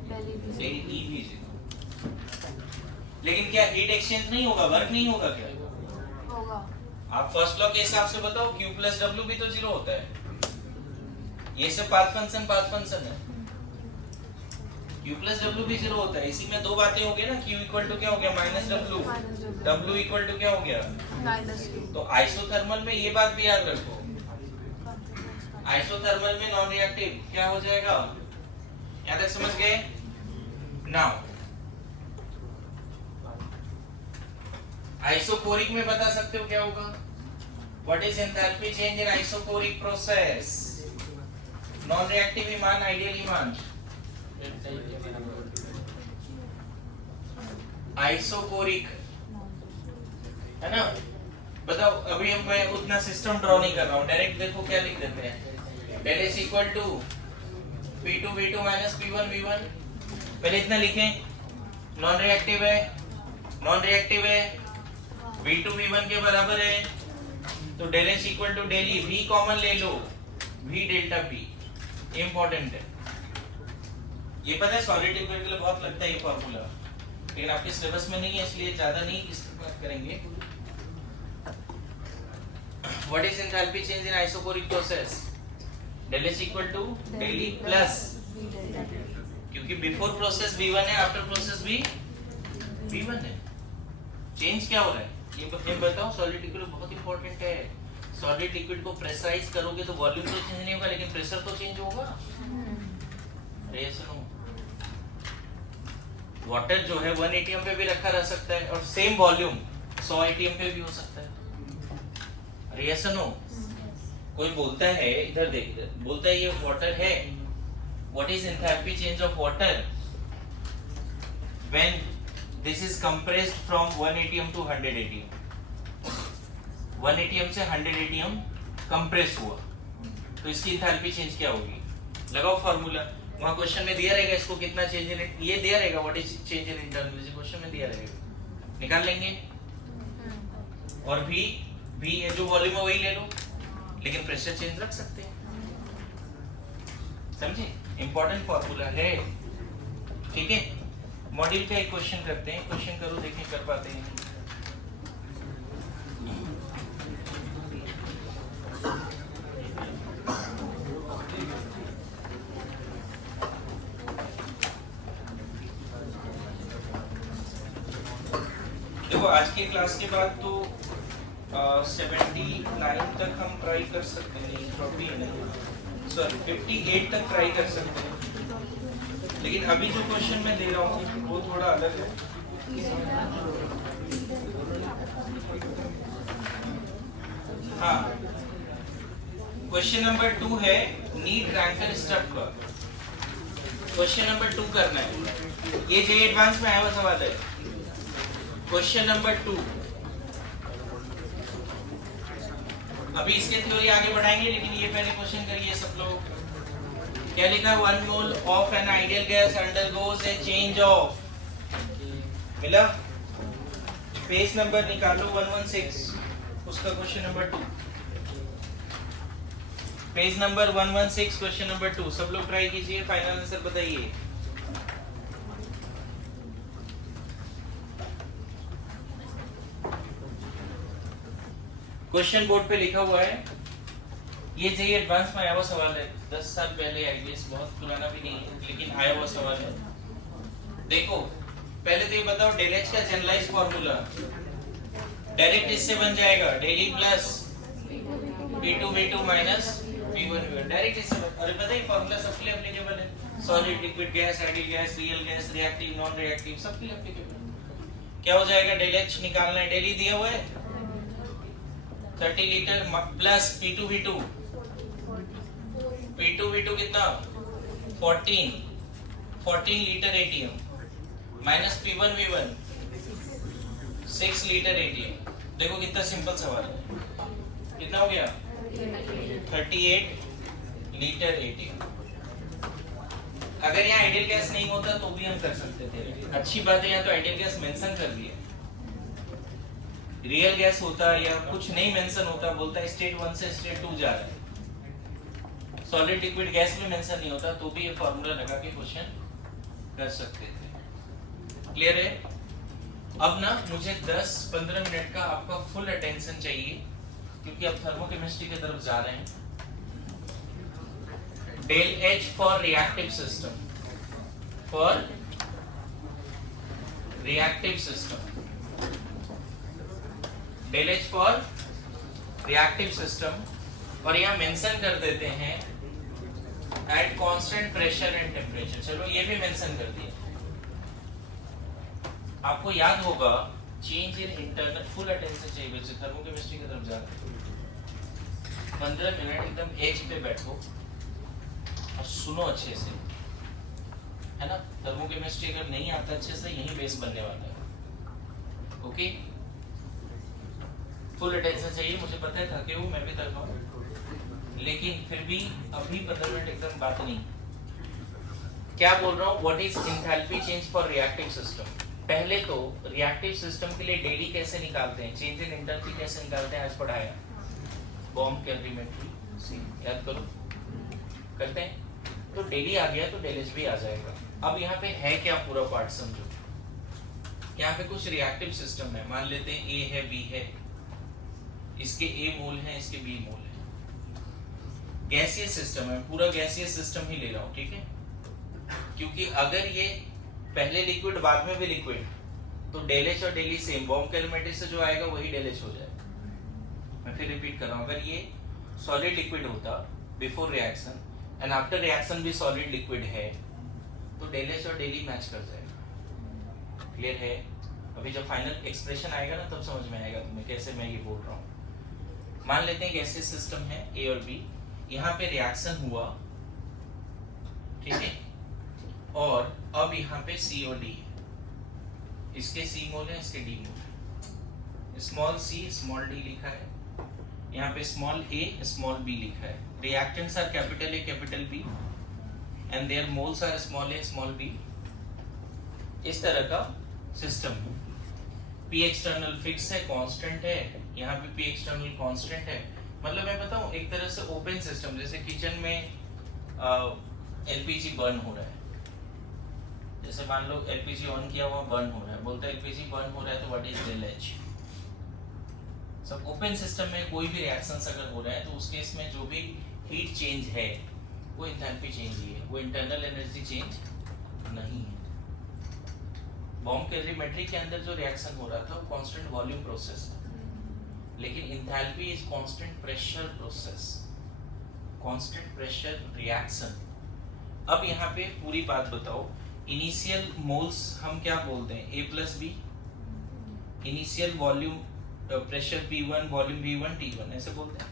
डेल ई भी जीरो। लेकिन क्या हीट एक्सचेंज नहीं होगा, वर्क नहीं होगा क्या? होगा। आप फर्स्ट लॉ के हिसाब से बताओ, Q प्लस W भी तो जीरो होता है। ये सब पाथ फंक्शन है। Q प्लस W भी जीरो होता है। इसी में दो बातें हो गई ना, Q इक्वल टू क्या हो गया, minus W, W equal to क्या हो गया, तो आइसोथर्मल में ये बात भी याद रखो। आइसोथर्मल में नॉन रिएक्टिव क्या हो जाएगा, यहाँ तक समझ गए? नाउ आइसोकोरिक में बता सकते हो क्या होगा? What is enthalpy change in isochoric process? Non reactive ईमान, आइडियल ईमान। आइसोकोरिक है ना। बताओ, अभी मैं उतना सिस्टम ड्रॉ नहीं कर रहा हूँ, डायरेक्ट देखो क्या लिख देते हैं। Del H equal to P2V2 minus P1 V1। पहले इतना लिखें, नॉन रिएक्टिव है, V2 V1 के बराबर है, तो del H equal to del E, V common ले लो, V डेल्टा P, इंपॉर्टेंट है। ये पता है सॉलिड लिक्विड के लिए बहुत लगता है ये फॉर्मूला, लेकिन आपके सिलेबस में नहीं है इसलिए ज्यादा नहीं इस्तेमाल करेंगे। What is enthalpy change in isochoric process? del H equal to del E plus, क्योंकि बिफोर प्रोसेस V1 है, आफ्टर प्रोसेस भी V1 है। चेंज क्या हो रहा है ये बताओ। सॉलिड लिक्विड बहुत इंपॉर्टेंट है। सॉलिड लिक्विड को प्रेशराइज करोगे तो वॉल्यूम तो चेंज नहीं होगा, लेकिन प्रेशर तो चेंज होगा। अरे सुनो, वाटर जो है 1 atm पे भी रखा रह सकता है और सेम वॉल्यूम 100 atm पे भी हो सकता है। अरे सुनो, कोई बोलता है, इधर देख, बोलता है ये वाटर है, what is enthalpy change of water when this is compressed from 1 atm to 100 atm। 1 atm से 100 atm कंप्रेस हुआ, तो इसकी एंथैल्पी चेंज क्या होगी? लगाओ फार्मूला, वहां क्वेश्चन में दिया रहेगा इसको कितना चेंज इन, ये दिया रहेगा what is change in internal, question में दिया रहेगा, निकाल लेंगे। और भी ये जो वॉल्यूम है वही ले लो, लेकिन प्रेशर चेंज रख सकते हैं। समझे? इंपॉर्टेंट फॉर्मूला है, ठीक है। मॉड्यूल का एक क्वेश्चन करते हैं, क्वेश्चन करो, देखें कर पाते हैं। देखो आज की क्लास के बाद तो 79 तक हम ट्राई कर सकते हैं, 58 तक ट्राई कर सकते हैं, लेकिन अभी जो क्वेश्चन मैं दे रहा हूँ वो थोड़ा अलग है। हाँ, क्वेश्चन नंबर 2 है नीट रैंकर स्टफ का। क्वेश्चन नंबर 2 करना है, ये जे एडवांस में आया हुआ सवाल है। क्वेश्चन नंबर 2, अभी इसके थ्योरी आगे बढ़ाएंगे, लेकिन ये पहले क्वेश्चन करिए सब लोग। क्या लिखा? 1 mole of an ideal gas undergoes A change of, मिला? पेज नंबर निकालो 116, उसका question number 2, page number 116, question number 2। सब लोग ट्राई कीजिए, फाइनल आंसर बताइए। क्वेश्चन बोर्ड पे लिखा हुआ है, ये जेईई एडवांस में आया हुआ सवाल है, 10 साल पहले, आई गेस बहुत पुराना भी नहीं है, लेकिन आया हुआ सवाल है। देखो पहले तो ये बताओ डेल एच का जनरलाइज फॉर्मूला, डायरेक्ट इससे बन जाएगा del E plus P2V2 minus P1V1, direct इससे। अरे पता है फॉर्मूला सबके लिए एप्लीकेबल है, solid, liquid, gas, ideal gas, real gas, reactive, non reactive, सबके लिए एप्लीकेबल। क्या हो जाएगा? डेल एच निकालना है, डेल ई दिया हुआ है 30 लीटर प्लस P2V2, P2V2 कितना? 14 litre ATM minus P1V1 6 litre ATM। देखो कितना सिंपल सवाल है, कितना हो गया? 38 लीटर ATM। अगर यहाँ आइडियल गैस नहीं होता तो भी हम कर सकते थे, अच्छी बात है यहाँ तो आइडियल गैस मेंशन कर दिया। रियल गैस होता या कुछ नहीं मेंशन होता, बोलता है स्टेट 1 से स्टेट 2 जा रहा है, सॉलिड लिक्विड गैस में मेंशन नहीं होता, तो भी ये फार्मूला लगा के क्वेश्चन कर सकते थे। क्लियर है? अब ना मुझे 10-15 मिनट का आपका फुल अटेंशन चाहिए, क्योंकि अब थर्मोकेमिस्ट्री की तरफ जा रहे हैं। Del H for reactive system, for reactive system, del H for reactive system, और यहाँ मेंशन कर देते हैं at constant pressure and temperature. चलो ये भी मेंशन कर दिया। आपको याद होगा change in internal, full attention चाहिए बच्चे, थर्मोकेमिस्ट्री की तरफ जा रहे हैं। 15 मिनट एकदम एज पे बैठो और सुनो अच्छे से, है ना? थर्मोकेमिस्ट्री अगर नहीं आता अच्छे से, यही बेस बनने वाला है। ओके, फुल अटेंशन चाहिए। मुझे पता है थके हो, मैं भी थका हूँ, लेकिन फिर भी अभी 15 मिनट एकदम बात नहीं। क्या बोल रहा हूँ? What is enthalpy change for reactive system. पहले तो रिएक्टिव सिस्टम के लिए डेली कैसे निकालते हैं, चेंज इन एंथैल्पी कैसे निकालते हैं, आज पढ़ाया बॉम्ब कैलोरीमेट्री, याद करो, करते हैं। तो डेली आ गया तो डेल एच भी आ जाएगा। अब यहाँ पे है क्या पूरा पार्ट समझो। यहाँ पे कुछ रिएक्टिव सिस्टम है, मान लेते हैं ए है बी है, इसके ए मोल है इसके बी मोल है। गैसीय सिस्टम है, पूरा गैसीय सिस्टम ही ले रहा हूँ, ठीक है। क्योंकि अगर ये पहले लिक्विड बाद में भी लिक्विड, तो डेल एच और डेल ई सेम, बॉम्ब कैलमेटिक से जो आएगा वही डेल एच हो जाएगा। मैं फिर रिपीट कर रहा हूँ, अगर ये सॉलिड लिक्विड होता before reaction and after reaction भी सॉलिड लिक्विड है, तो डेल एच और डेल ई मैच कर जाएगा। क्लियर है? अभी जब फाइनल एक्सप्रेशन आएगा ना तब समझ में आएगा तुम्हें कैसे मैं ये बोल रहा हूँ। मान लेते हैं गैसीय सिस्टम है ए और बी, यहाँ पे रिएक्शन हुआ, ठीक है, और अब यहाँ पे सी और डी है, इसके सी मोल है इसके डी मोल है, स्मॉल सी स्मॉल डी लिखा है, यहाँ पे स्मॉल ए स्मॉल बी लिखा है। Reactants are capital A capital B and their moles are small A small B. इस तरह का सिस्टम है। पी एक्सटर्नल फिक्स है, कांस्टेंट है, यहाँ पे पी एक्सटर्नल कांस्टेंट है। मतलब मैं बताऊं एक तरह से ओपन सिस्टम, जैसे किचन में एलपीजी बर्न हो रहा है, जैसे मान लो एलपीजी ऑन किया हुआ बर्न हो रहा है, बोलते हैं एलपीजी बर्न हो रहा है तो व्हाट इज डेल एच। सब ओपन सिस्टम में कोई भी रिएक्शंस अगर हो रहा है तो उस केस में जो भी हीट चेंज है वो एंथैल्पी चेंज ही है, वो इंटरनल एनर्जी चेंज नहीं है। बॉम्ब कैलोरीमेट्री के अंदर जो रिएक्शन हो रहा था वो कांस्टेंट वॉल्यूम प्रोसेस है, लेकिन enthalpy is constant pressure process, constant pressure reaction. अब यहाँ पे पूरी बात बताओ, इनिशियल मोल्स हम क्या बोलते हैं, A plus B, initial volume pressure P1 volume V1 T1 ऐसे बोलते हैं।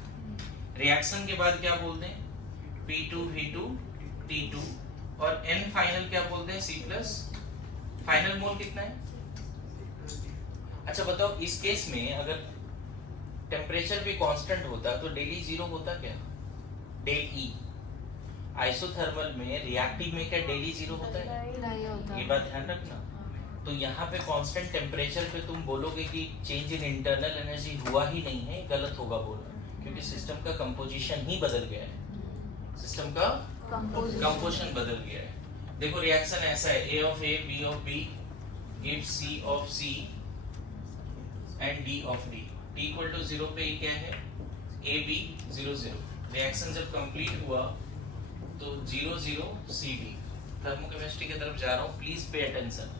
रिएक्शन के बाद क्या बोलते हैं, P2 V2 T2, और N फाइनल क्या बोलते हैं, C प्लस। फाइनल मोल कितना है? अच्छा बताओ, इस केस में अगर टेम्परेचर भी कांस्टेंट होता तो डेल ई जीरो होता क्या, डेल ई। आइसोथर्मल में रिएक्टिव में क्या डेल ई जीरो होता है? नहीं होता। ये बात ध्यान रखना। तो यहाँ पे कांस्टेंट टेम्परेचर पे तुम बोलोगे कि चेंज इन इंटरनल एनर्जी हुआ ही नहीं है, गलत होगा बोलना, क्योंकि सिस्टम का कंपोजिशन ही बदल गया है, सिस्टम का कंपोजिशन बदल गया है। देखो रिएक्शन ऐसा है, A of A, B of B gives C of C and D of D। T equal to 0 पे क्या है, A B 0 0। रिएक्शन जब कंप्लीट हुआ तो 0 0 C D। थर्मोकेमिस्ट्री की तरफ जा रहा हूँ, प्लीज पे अटेंशन।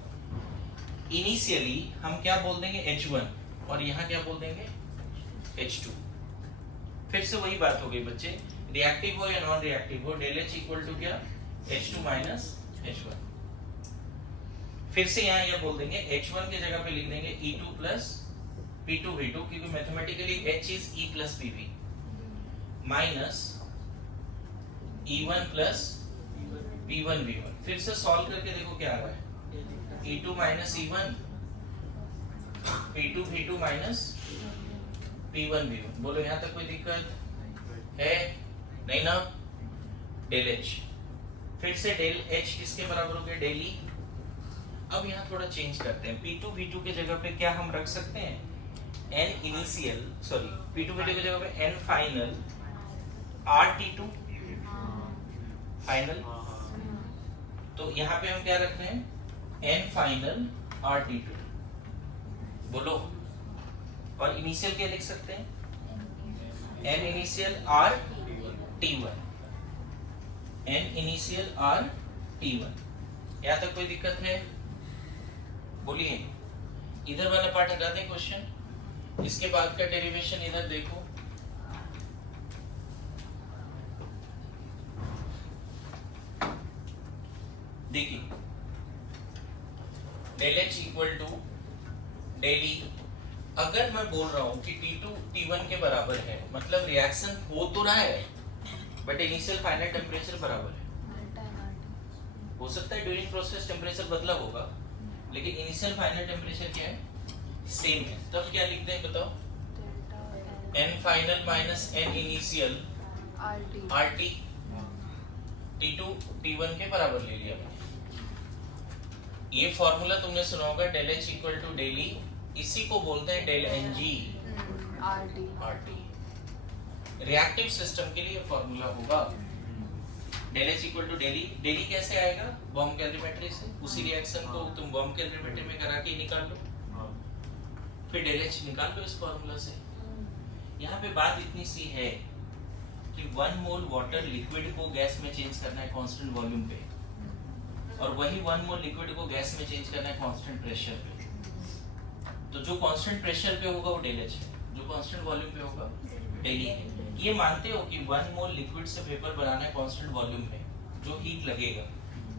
इनिशियली हम क्या बोल देंगे, H1, और यहाँ क्या बोल देंगे, H2। फिर से वही बात हो गई बच्चे, रिएक्टिव हो या नॉन रिएक्टिव हो, डेल H इक्वल टू क्या, H2 माइनस H1। फिर से यहाँ ये बोल देंगे, H1 की जगह पे लिख देंगे E2 प्लस P2 V2, क्योंकि mathematically H is E plus PV, minus E1 plus P1 V1। फिर से सॉल्व करके देखो क्या आ रहा है, E2 minus E1, P2 V2 minus P1 V1। बोलो यहाँ तक कोई दिक्कत है? नहीं ना? डेल H, फिर से डेल H किसके बराबर हो गया, डेल E। अब यहाँ थोड़ा चेंज करते हैं, P2 V2 के जगह पे क्या हम रख सकते हैं, N initial, sorry P2 V2 की जगह पे N फाइनल RT2 फाइनल। तो यहाँ पे हम क्या रख रहे हैं, N फाइनल RT2। बोलो, और इनिशियल क्या लिख सकते हैं, N initial RT1, N initial RT1। यहाँ तक कोई दिक्कत है? बोलिए। इधर वाला पार्ट हटा दें क्वेश्चन, इसके बाद का डेरिवेशन इधर देखो। देखिए, del H equal to del E। अगर मैं बोल रहा हूं कि T2 T1 के बराबर है, मतलब रिएक्शन हो तो रहा है बट इनिशियल फाइनल टेम्परेचर बराबर है। हो सकता है ड्यूरिंग प्रोसेस टेम्परेचर बदला होगा, लेकिन इनिशियल फाइनल टेम्परेचर क्या है, सेम है। तब क्या लिखते हैं बताओ, N final minus N initial RT। T2 T1 के बराबर ले लिया मैंने। ये फॉर्मूला तुमने सुना होगा, del H equal to del E, इसी को बोलते हैं del NG RT। Reactive system के लिए फॉर्मूला होगा del H equal to del E, del E कैसे आएगा? बॉम्ब कैलोरीमेट्री से। उसी रिएक्शन को तुम बॉम्ब कैलोरीमेट्री में करा के निकाल लो, फिर डेल एच निकाल लो इस फॉर्मूला से। यहाँ पे बात इतनी सी है कि 1 मोल वाटर लिक्विड को गैस में चेंज करना है कांस्टेंट वॉल्यूम पे, और वही 1 मोल लिक्विड को गैस में चेंज करना है कांस्टेंट प्रेशर पे। तो जो कांस्टेंट प्रेशर पे होगा वो डेल एच है, जो कांस्टेंट वॉल्यूम पे होगा डेली है। ये मानते हो कि 1 मोल लिक्विड से वेपर बनाना है कांस्टेंट वॉल्यूम में, जो हीट लगेगा,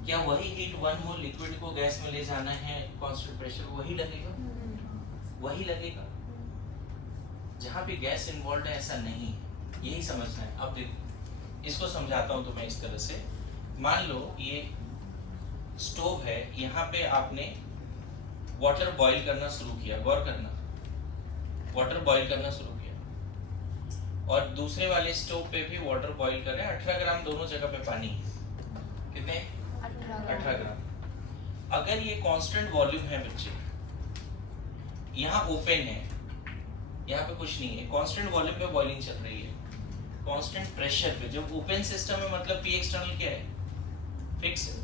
क्या वही हीट 1 मोल लिक्विड को गैस में ले जाना है कांस्टेंट प्रेशर, वही लगेगा? वही लगेगा। जहां पे गैस इन्वॉल्व है ऐसा नहीं, यही समझना है। अब देखो इसको समझाता हूं तुम्हें इस तरह से। मान लो ये स्टोव है, यहाँ पे आपने वाटर बॉईल करना शुरू किया, गौर करना, वाटर बॉईल करना शुरू किया, और दूसरे वाले स्टोव पे भी वाटर बॉईल कर रहे हैं। 18 ग्राम दोनों जगह पे पानी, कितने? 18 ग्राम। अगर ये कांस्टेंट वॉल्यूम है बच्चे, यहाँ ओपन है, यहाँ पे कुछ नहीं है, कांस्टेंट वॉल्यूम पे बॉइलिंग चल रही है, कांस्टेंट प्रेशर पे। जब ओपन सिस्टम में मतलब पी एक्सटर्नल क्या है? फिक्स है।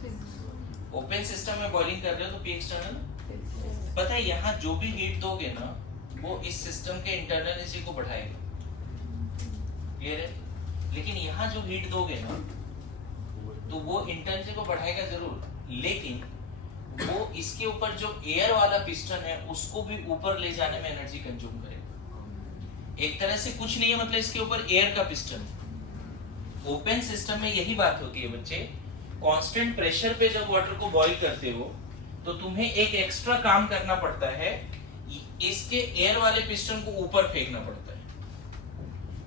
ओपन सिस्टम में बॉइलिंग कर रहे हो तो पी एक्सटर्नल, पता है यहाँ जो भी हीट दोगे ना वो इस सिस्टम के इंटरनल एनर्जी को बढ़ाएगा, क्लियर है? लेकिन यहाँ जो हीट दोगे ना तो वो इंटरनल एनर्जी को बढ़ाएगा जरूर, लेकिन वो इसके ऊपर जो एयर वाला पिस्टन है उसको भी ऊपर ले जाने में एनर्जी कंज्यूम करेगा। एक तरह से कुछ नहीं है, मतलब इसके ऊपर एयर का पिस्टन। ओपन सिस्टम में यही बात होती है बच्चे, कांस्टेंट प्रेशर पे जब वाटर को बॉईल करते हो तो तुम्हें एक एक्स्ट्रा काम करना पड़ता है, इसके एयर वाले पिस्टन को ऊपर फेंकना पड़ता है।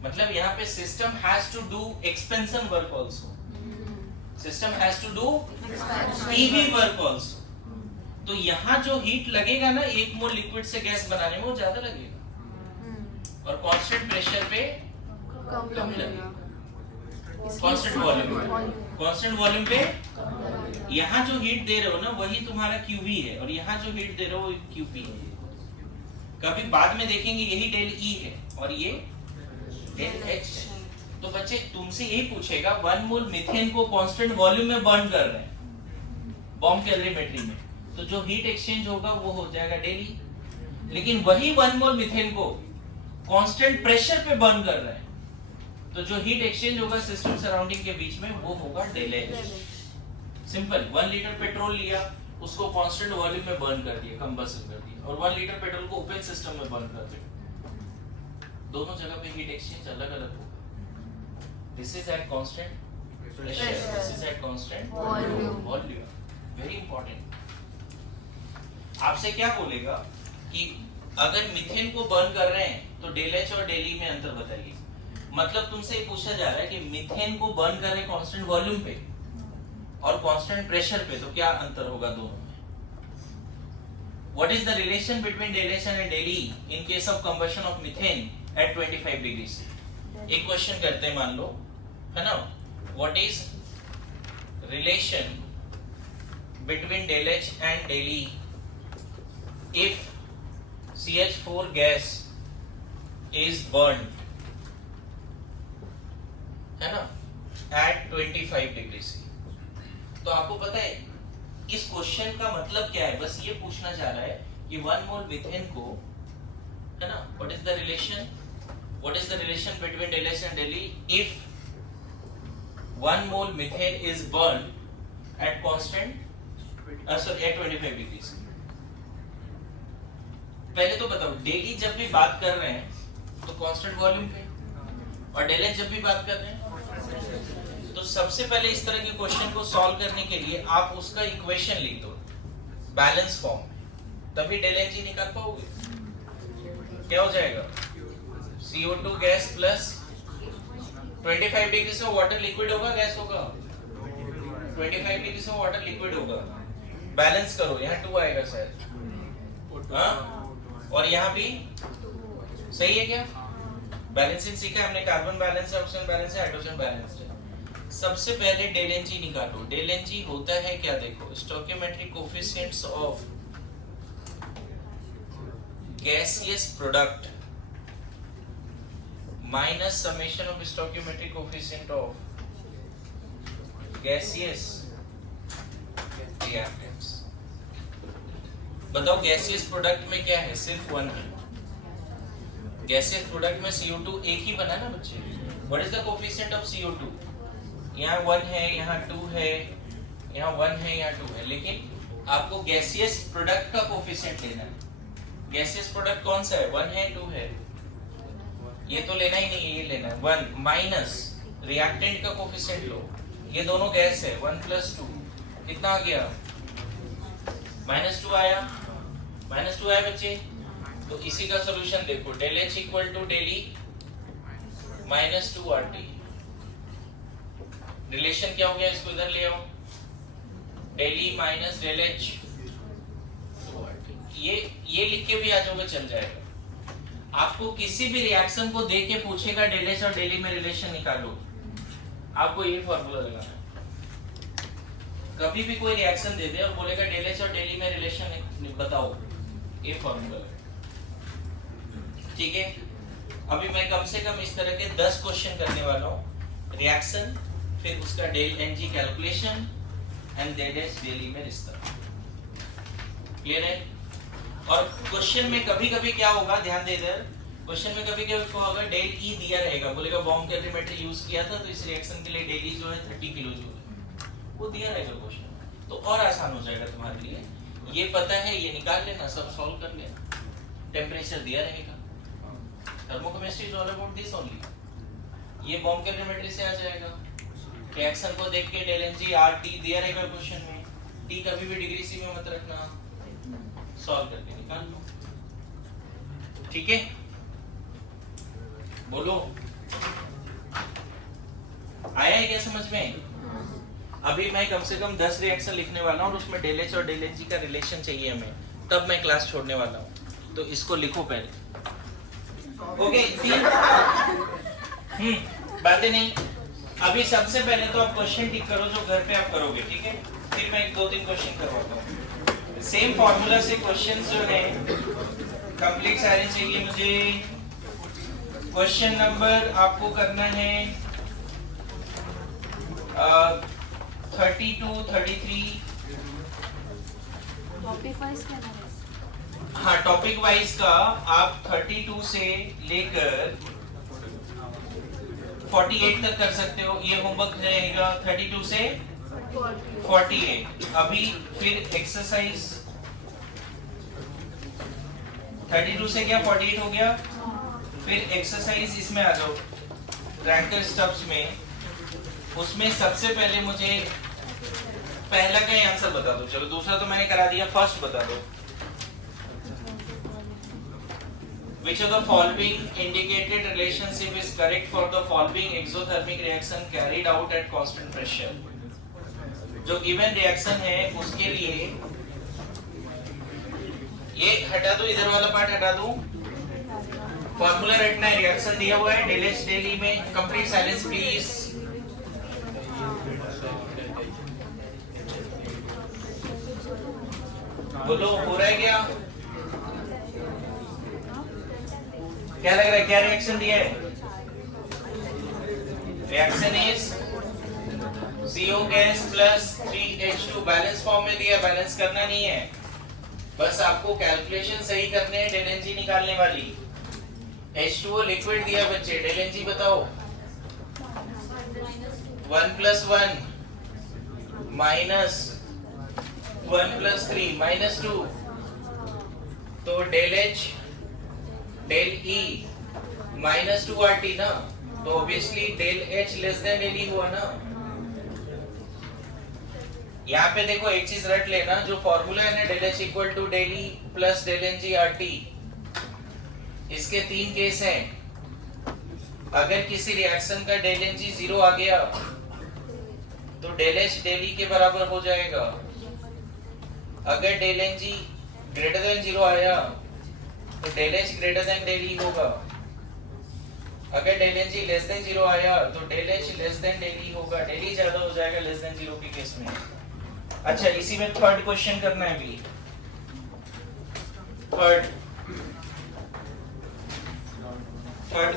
मतलब यहाँ पे system has to do expansion work also, system has to do EV work also. तो यहाँ जो हीट लगेगा ना 1 मोल लिक्विड से गैस बनाने में, वो ज्यादा लगेगा, और कांस्टेंट प्रेशर पे कम लगेगा। कांस्टेंट वॉल्यूम पे यहाँ जो हीट दे रहे हो ना वही तुम्हारा QV है, और यहाँ जो हीट दे रहे हो वो QP है। कभी बाद में देखेंगे यही डेल E है और ये डेल H है। तो बच्चे तुमसे यही पूछेगा 1 मोल मीथेन को कांस्टेंट वॉल्यूम में बर्न कर रहे हैं बॉम्ब कैलोरीमेट्री में, तो जो हीट एक्सचेंज होगा वो हो जाएगा डेल E। लेकिन वही 1 मोल मीथेन को कांस्टेंट प्रेशर पे बर्न कर रहे हैं, तो जो हीट एक्सचेंज होगा सिस्टम सराउंडिंग के बीच में वो होगा del H. Simple. 1 litre petrol लिया, उसको कांस्टेंट वॉल्यूम में बर्न कर दिया, कंबसन कर दिया, और 1 लीटर पेट्रोल को ओपन सिस्टम में बर्न कर दिया। दोनों जगह पे हीट एक्सचेंज अलग अलग होगा। This is eight constant pressure, this is eight constant volume. Very important. आपसे क्या बोलेगा कि अगर मीथेन को बर्न कर रहे हैं तो डेल एच और डेल ई में अंतर बताइए। मतलब तुमसे पूछा जा रहा है कि मीथेन को बर्न कर रहे हैं कांस्टेंट वॉल्यूम पे और कांस्टेंट प्रेशर पे, तो क्या अंतर होगा दोनों में? What is the relation between del H and del E in case of combustion of methane at 25 degree C? एक क्वेश्चन करते हैं, मान लो, है ना, what is relation between del H and del E if CH4 gas is burned, है ना, at 25 degree C? तो आपको पता है इस क्वेश्चन का मतलब क्या है? बस ये पूछना चाह रहा है कि 1 मोल मीथेन को, है ना, what is the relation between del H and del E if 1 mole methane is burned at at 25 degree C? पहले तो बताओ, डेली जब भी बात कर रहे हैं तो कांस्टेंट वॉल्यूम पे, और डेल एच जब भी बात कर रहे हैं, तो सबसे पहले इस तरह के क्वेश्चन को सॉल्व करने के लिए आप उसका इक्वेशन लिख दो बैलेंस फॉर्म में, तभी डेल एच निकाल पाओगे। क्या हो जाएगा? CO2 गैस प्लस 25 डिग्री से वाटर लिक्विड होगा, गैस होगा? 25 डिग्री से वाटर लिक्विड होगा। बैलेंस करो, यहाँ 2 आएगा शायद, हाँ? और यहाँ भी सही है क्या? बैलेंसिंग सीखा हमने, कार्बन बैलेंस है, ऑक्सीजन बैलेंस है, हाइड्रोजन बैलेंस है। सबसे पहले डेल एनजी निकालो। डेल एनजी होता है क्या? देखो, stoichiometric coefficients of gaseous product minus summation of stoichiometric coefficient of gaseous reactants. बताओ गैसियस प्रोडक्ट में क्या है? सिर्फ वन है। गैसियस प्रोडक्ट में CO2 एक ही बना ना बच्चे। What is the coefficient of CO2? यहाँ 1 है, यहाँ 2 है, यहाँ 1 है, यहाँ 2 है, लेकिन आपको गैसियस प्रोडक्ट का कोफिशिएंट लेना है। गैसियस प्रोडक्ट कौन सा है? 1 है, 2 है? ये तो लेना ही नहीं है, ये लेना है 1 माइनस रिएक्टेंट का कोफिशिएंट लो। ये दोनों गैस है, 1 + 2 कितना आ गया? -2 आया। -2 आया बच्चे। तो इसी का सॉल्यूशन देखो, del H = del E -2RT। Relation क्या हो गया? इसको इधर ले आओ, del E - del H 2RT। ये लिख के भी आ जाओगे, चल जाएगा। आपको किसी भी रिएक्शन को देख के पूछेगा del H और del E में रिलेशन निकालो, आपको ये फॉर्मूला लगाना है। कभी भी कोई रिएक्शन दे दे और बोलेगा del H और del E में रिलेशन बताओ, ये फॉर्मूला है। ठीक है, अभी मैं कम से कम इस तरह के 10 क्वेश्चन करने वाला हूँ। रिएक्शन, फिर उसका del NG calculation and del H del E में रिश्ता। क्लियर है? और क्वेश्चन में कभी कभी क्या होगा, ध्यान दे इधर, क्वेश्चन में कभी कभी क्या होगा, del E दिया रहेगा, बोलेगा बॉम्ब कैलरीमेट्री यूज किया था तो इस रिएक्शन के लिए del E जो है 30 किलो जूल, वो दिया रहेगा क्वेश्चन। तो और आसान हो जाएगा तुम्हारे लिए। ये पता है, ये निकाल लेना, सब सॉल्व कर लेना। टेम्परेचर दिया रहेगा, thermochemistry is all about this only. ये बॉम्ब कैलरीमेट्री से आ जाएगा। रिएक्शन को देख के del NG RT दिया रहेगा क्वेश्चन में, T कभी भी डिग्री C में मत रखना, सॉल्व करके निकाल लो। ठीक है, बोलो आया है क्या समझ में? अभी मैं कम से कम 10 रिएक्शन लिखने वाला हूँ और उसमें del H और del NG का रिलेशन चाहिए हमें, तब मैं क्लास छोड़ने वाला हूँ। तो इसको लिखो पहले। ओके, बातें नहीं। अभी सबसे पहले तो आप क्वेश्चन टिक करो जो घर पे आप करोगे, ठीक है? फिर मैं 2-3 क्वेश्चन करवाता हूँ। सेम फॉर्मूला से क्वेश्चंस जो है कंप्लीट सारे चाहिए मुझे। क्वेश्चन नंबर आपको करना है 32, 33। टॉपिक वाइज करना है। हाँ, टॉपिक वाइज का आप 32 से लेकर 48 तक कर सकते हो। ये होमवर्क रहेगा 32 से 48। अभी फिर एक्सरसाइज 32 से क्या 48 हो गया। फिर एक्सरसाइज इसमें आ जाओ, रैंकर स्टब्स में। उसमें सबसे पहले मुझे पहला का ही आंसर बता दो। चलो, दूसरा तो मैंने करा दिया, फर्स्ट बता दो। Which of the following indicated relationship is correct for the following exothermic reaction carried out at constant pressure? जो given reaction है उसके लिए ये हटा दो, इधर वाला पार्ट हटा दो। फॉर्मूला रटना है, रिएक्शन दिया हुआ है del H del E में। Complete silence please. बोलो, हो रहा है क्या? क्या लग रहा है, क्या रिएक्शन दिया है? Reaction is CO gas plus 3H2 balance form में दिया। बैलेंस करना नहीं है, बस आपको कैलकुलेशन सही करने हैं del NG निकालने वाली। H2O लिक्विड दिया बच्चे, del NG बताओ। 1 + 1 -1 + 3 -2, तो del H del E -2RT ना, तो obviously del H less than del E हुआ ना। यहाँ पे देखो एक चीज रट लेना, जो फॉर्मूला है ना del H = del E + del NG RT, इसके 3 केस हैं। अगर किसी रिएक्शन का del NG 0 आ गया तो del H del E के बराबर हो जाएगा। अगर del NG > 0 आया तो del H > del E होगा। अगर del NG < 0 आया तो del H < del E होगा। del E ज्यादा हो जाएगा < 0 के केस में। अच्छा, इसी में थर्ड क्वेश्चन करना है अभी। थर्ड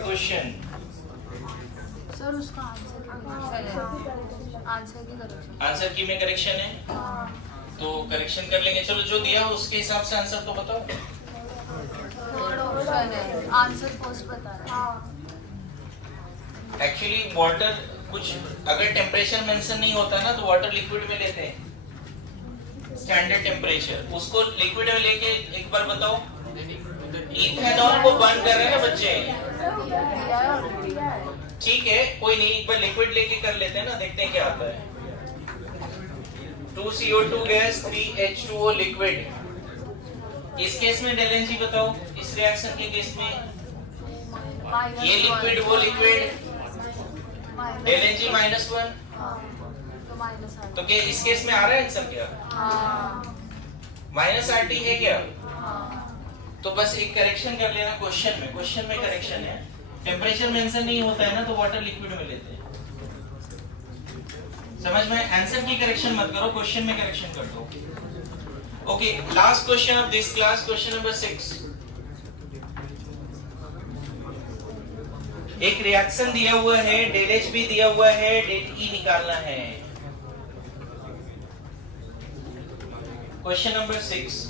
क्वेश्चन सर उसका आंसर आंसर की करेक्शन। आंसर की में करेक्शन है, हाँ। तो करेक्शन कर लेंगे। चलो जो दिया हो उसके हिसाब से आंसर तो बताओ। थर्ड ऑप्शन है, आंसर फर्स्ट बता रहा है। एक्चुअली वाटर कुछ अगर टेम्परेचर मेंशन नहीं होता ना तो वाटर लिक्विड में लेते हैं स्टैंडर्ड टेम्परेचर, उसको लिक्विड में लेके एक बार बताओ। इथेनॉल को बर्न कर रहे हैं ना बच्चे, दिया है already। ठीक है कोई नहीं, एक बार लिक्विड लेके कर लेते हैं ना, देखते हैं क्या आता है। 2CO2 gas 3H2O liquid. इस केस में डेलेंजी बताओ, इस रिएक्शन के केस में ये लिक्विड वो लिक्विड, डेलेंजी -1, तो माइनस आ तो क्या इस केस में आ रहा है आंसर क्या? हाँ। -RT है क्या? हाँ। तो बस एक करेक्शन कर लेना क्वेश्चन में, क्वेश्चन में करेक्शन है, टेम्परेचर मेंशन नहीं होता है ना तो वाटर लिक्विड में लेते हैं। समझ में? आंसर की करेक्शन मत करो, क्वेश्चन में करेक्शन कर दो। Okay, last question of this class, question number 6। एक रिएक्शन दिया हुआ है, डेल H भी दिया हुआ है, डेल E निकालना है। Question number 6।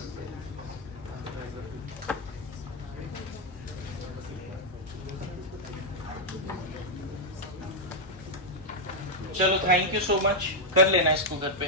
चलो थैंक यू सो मच, कर लेना इसको घर पे।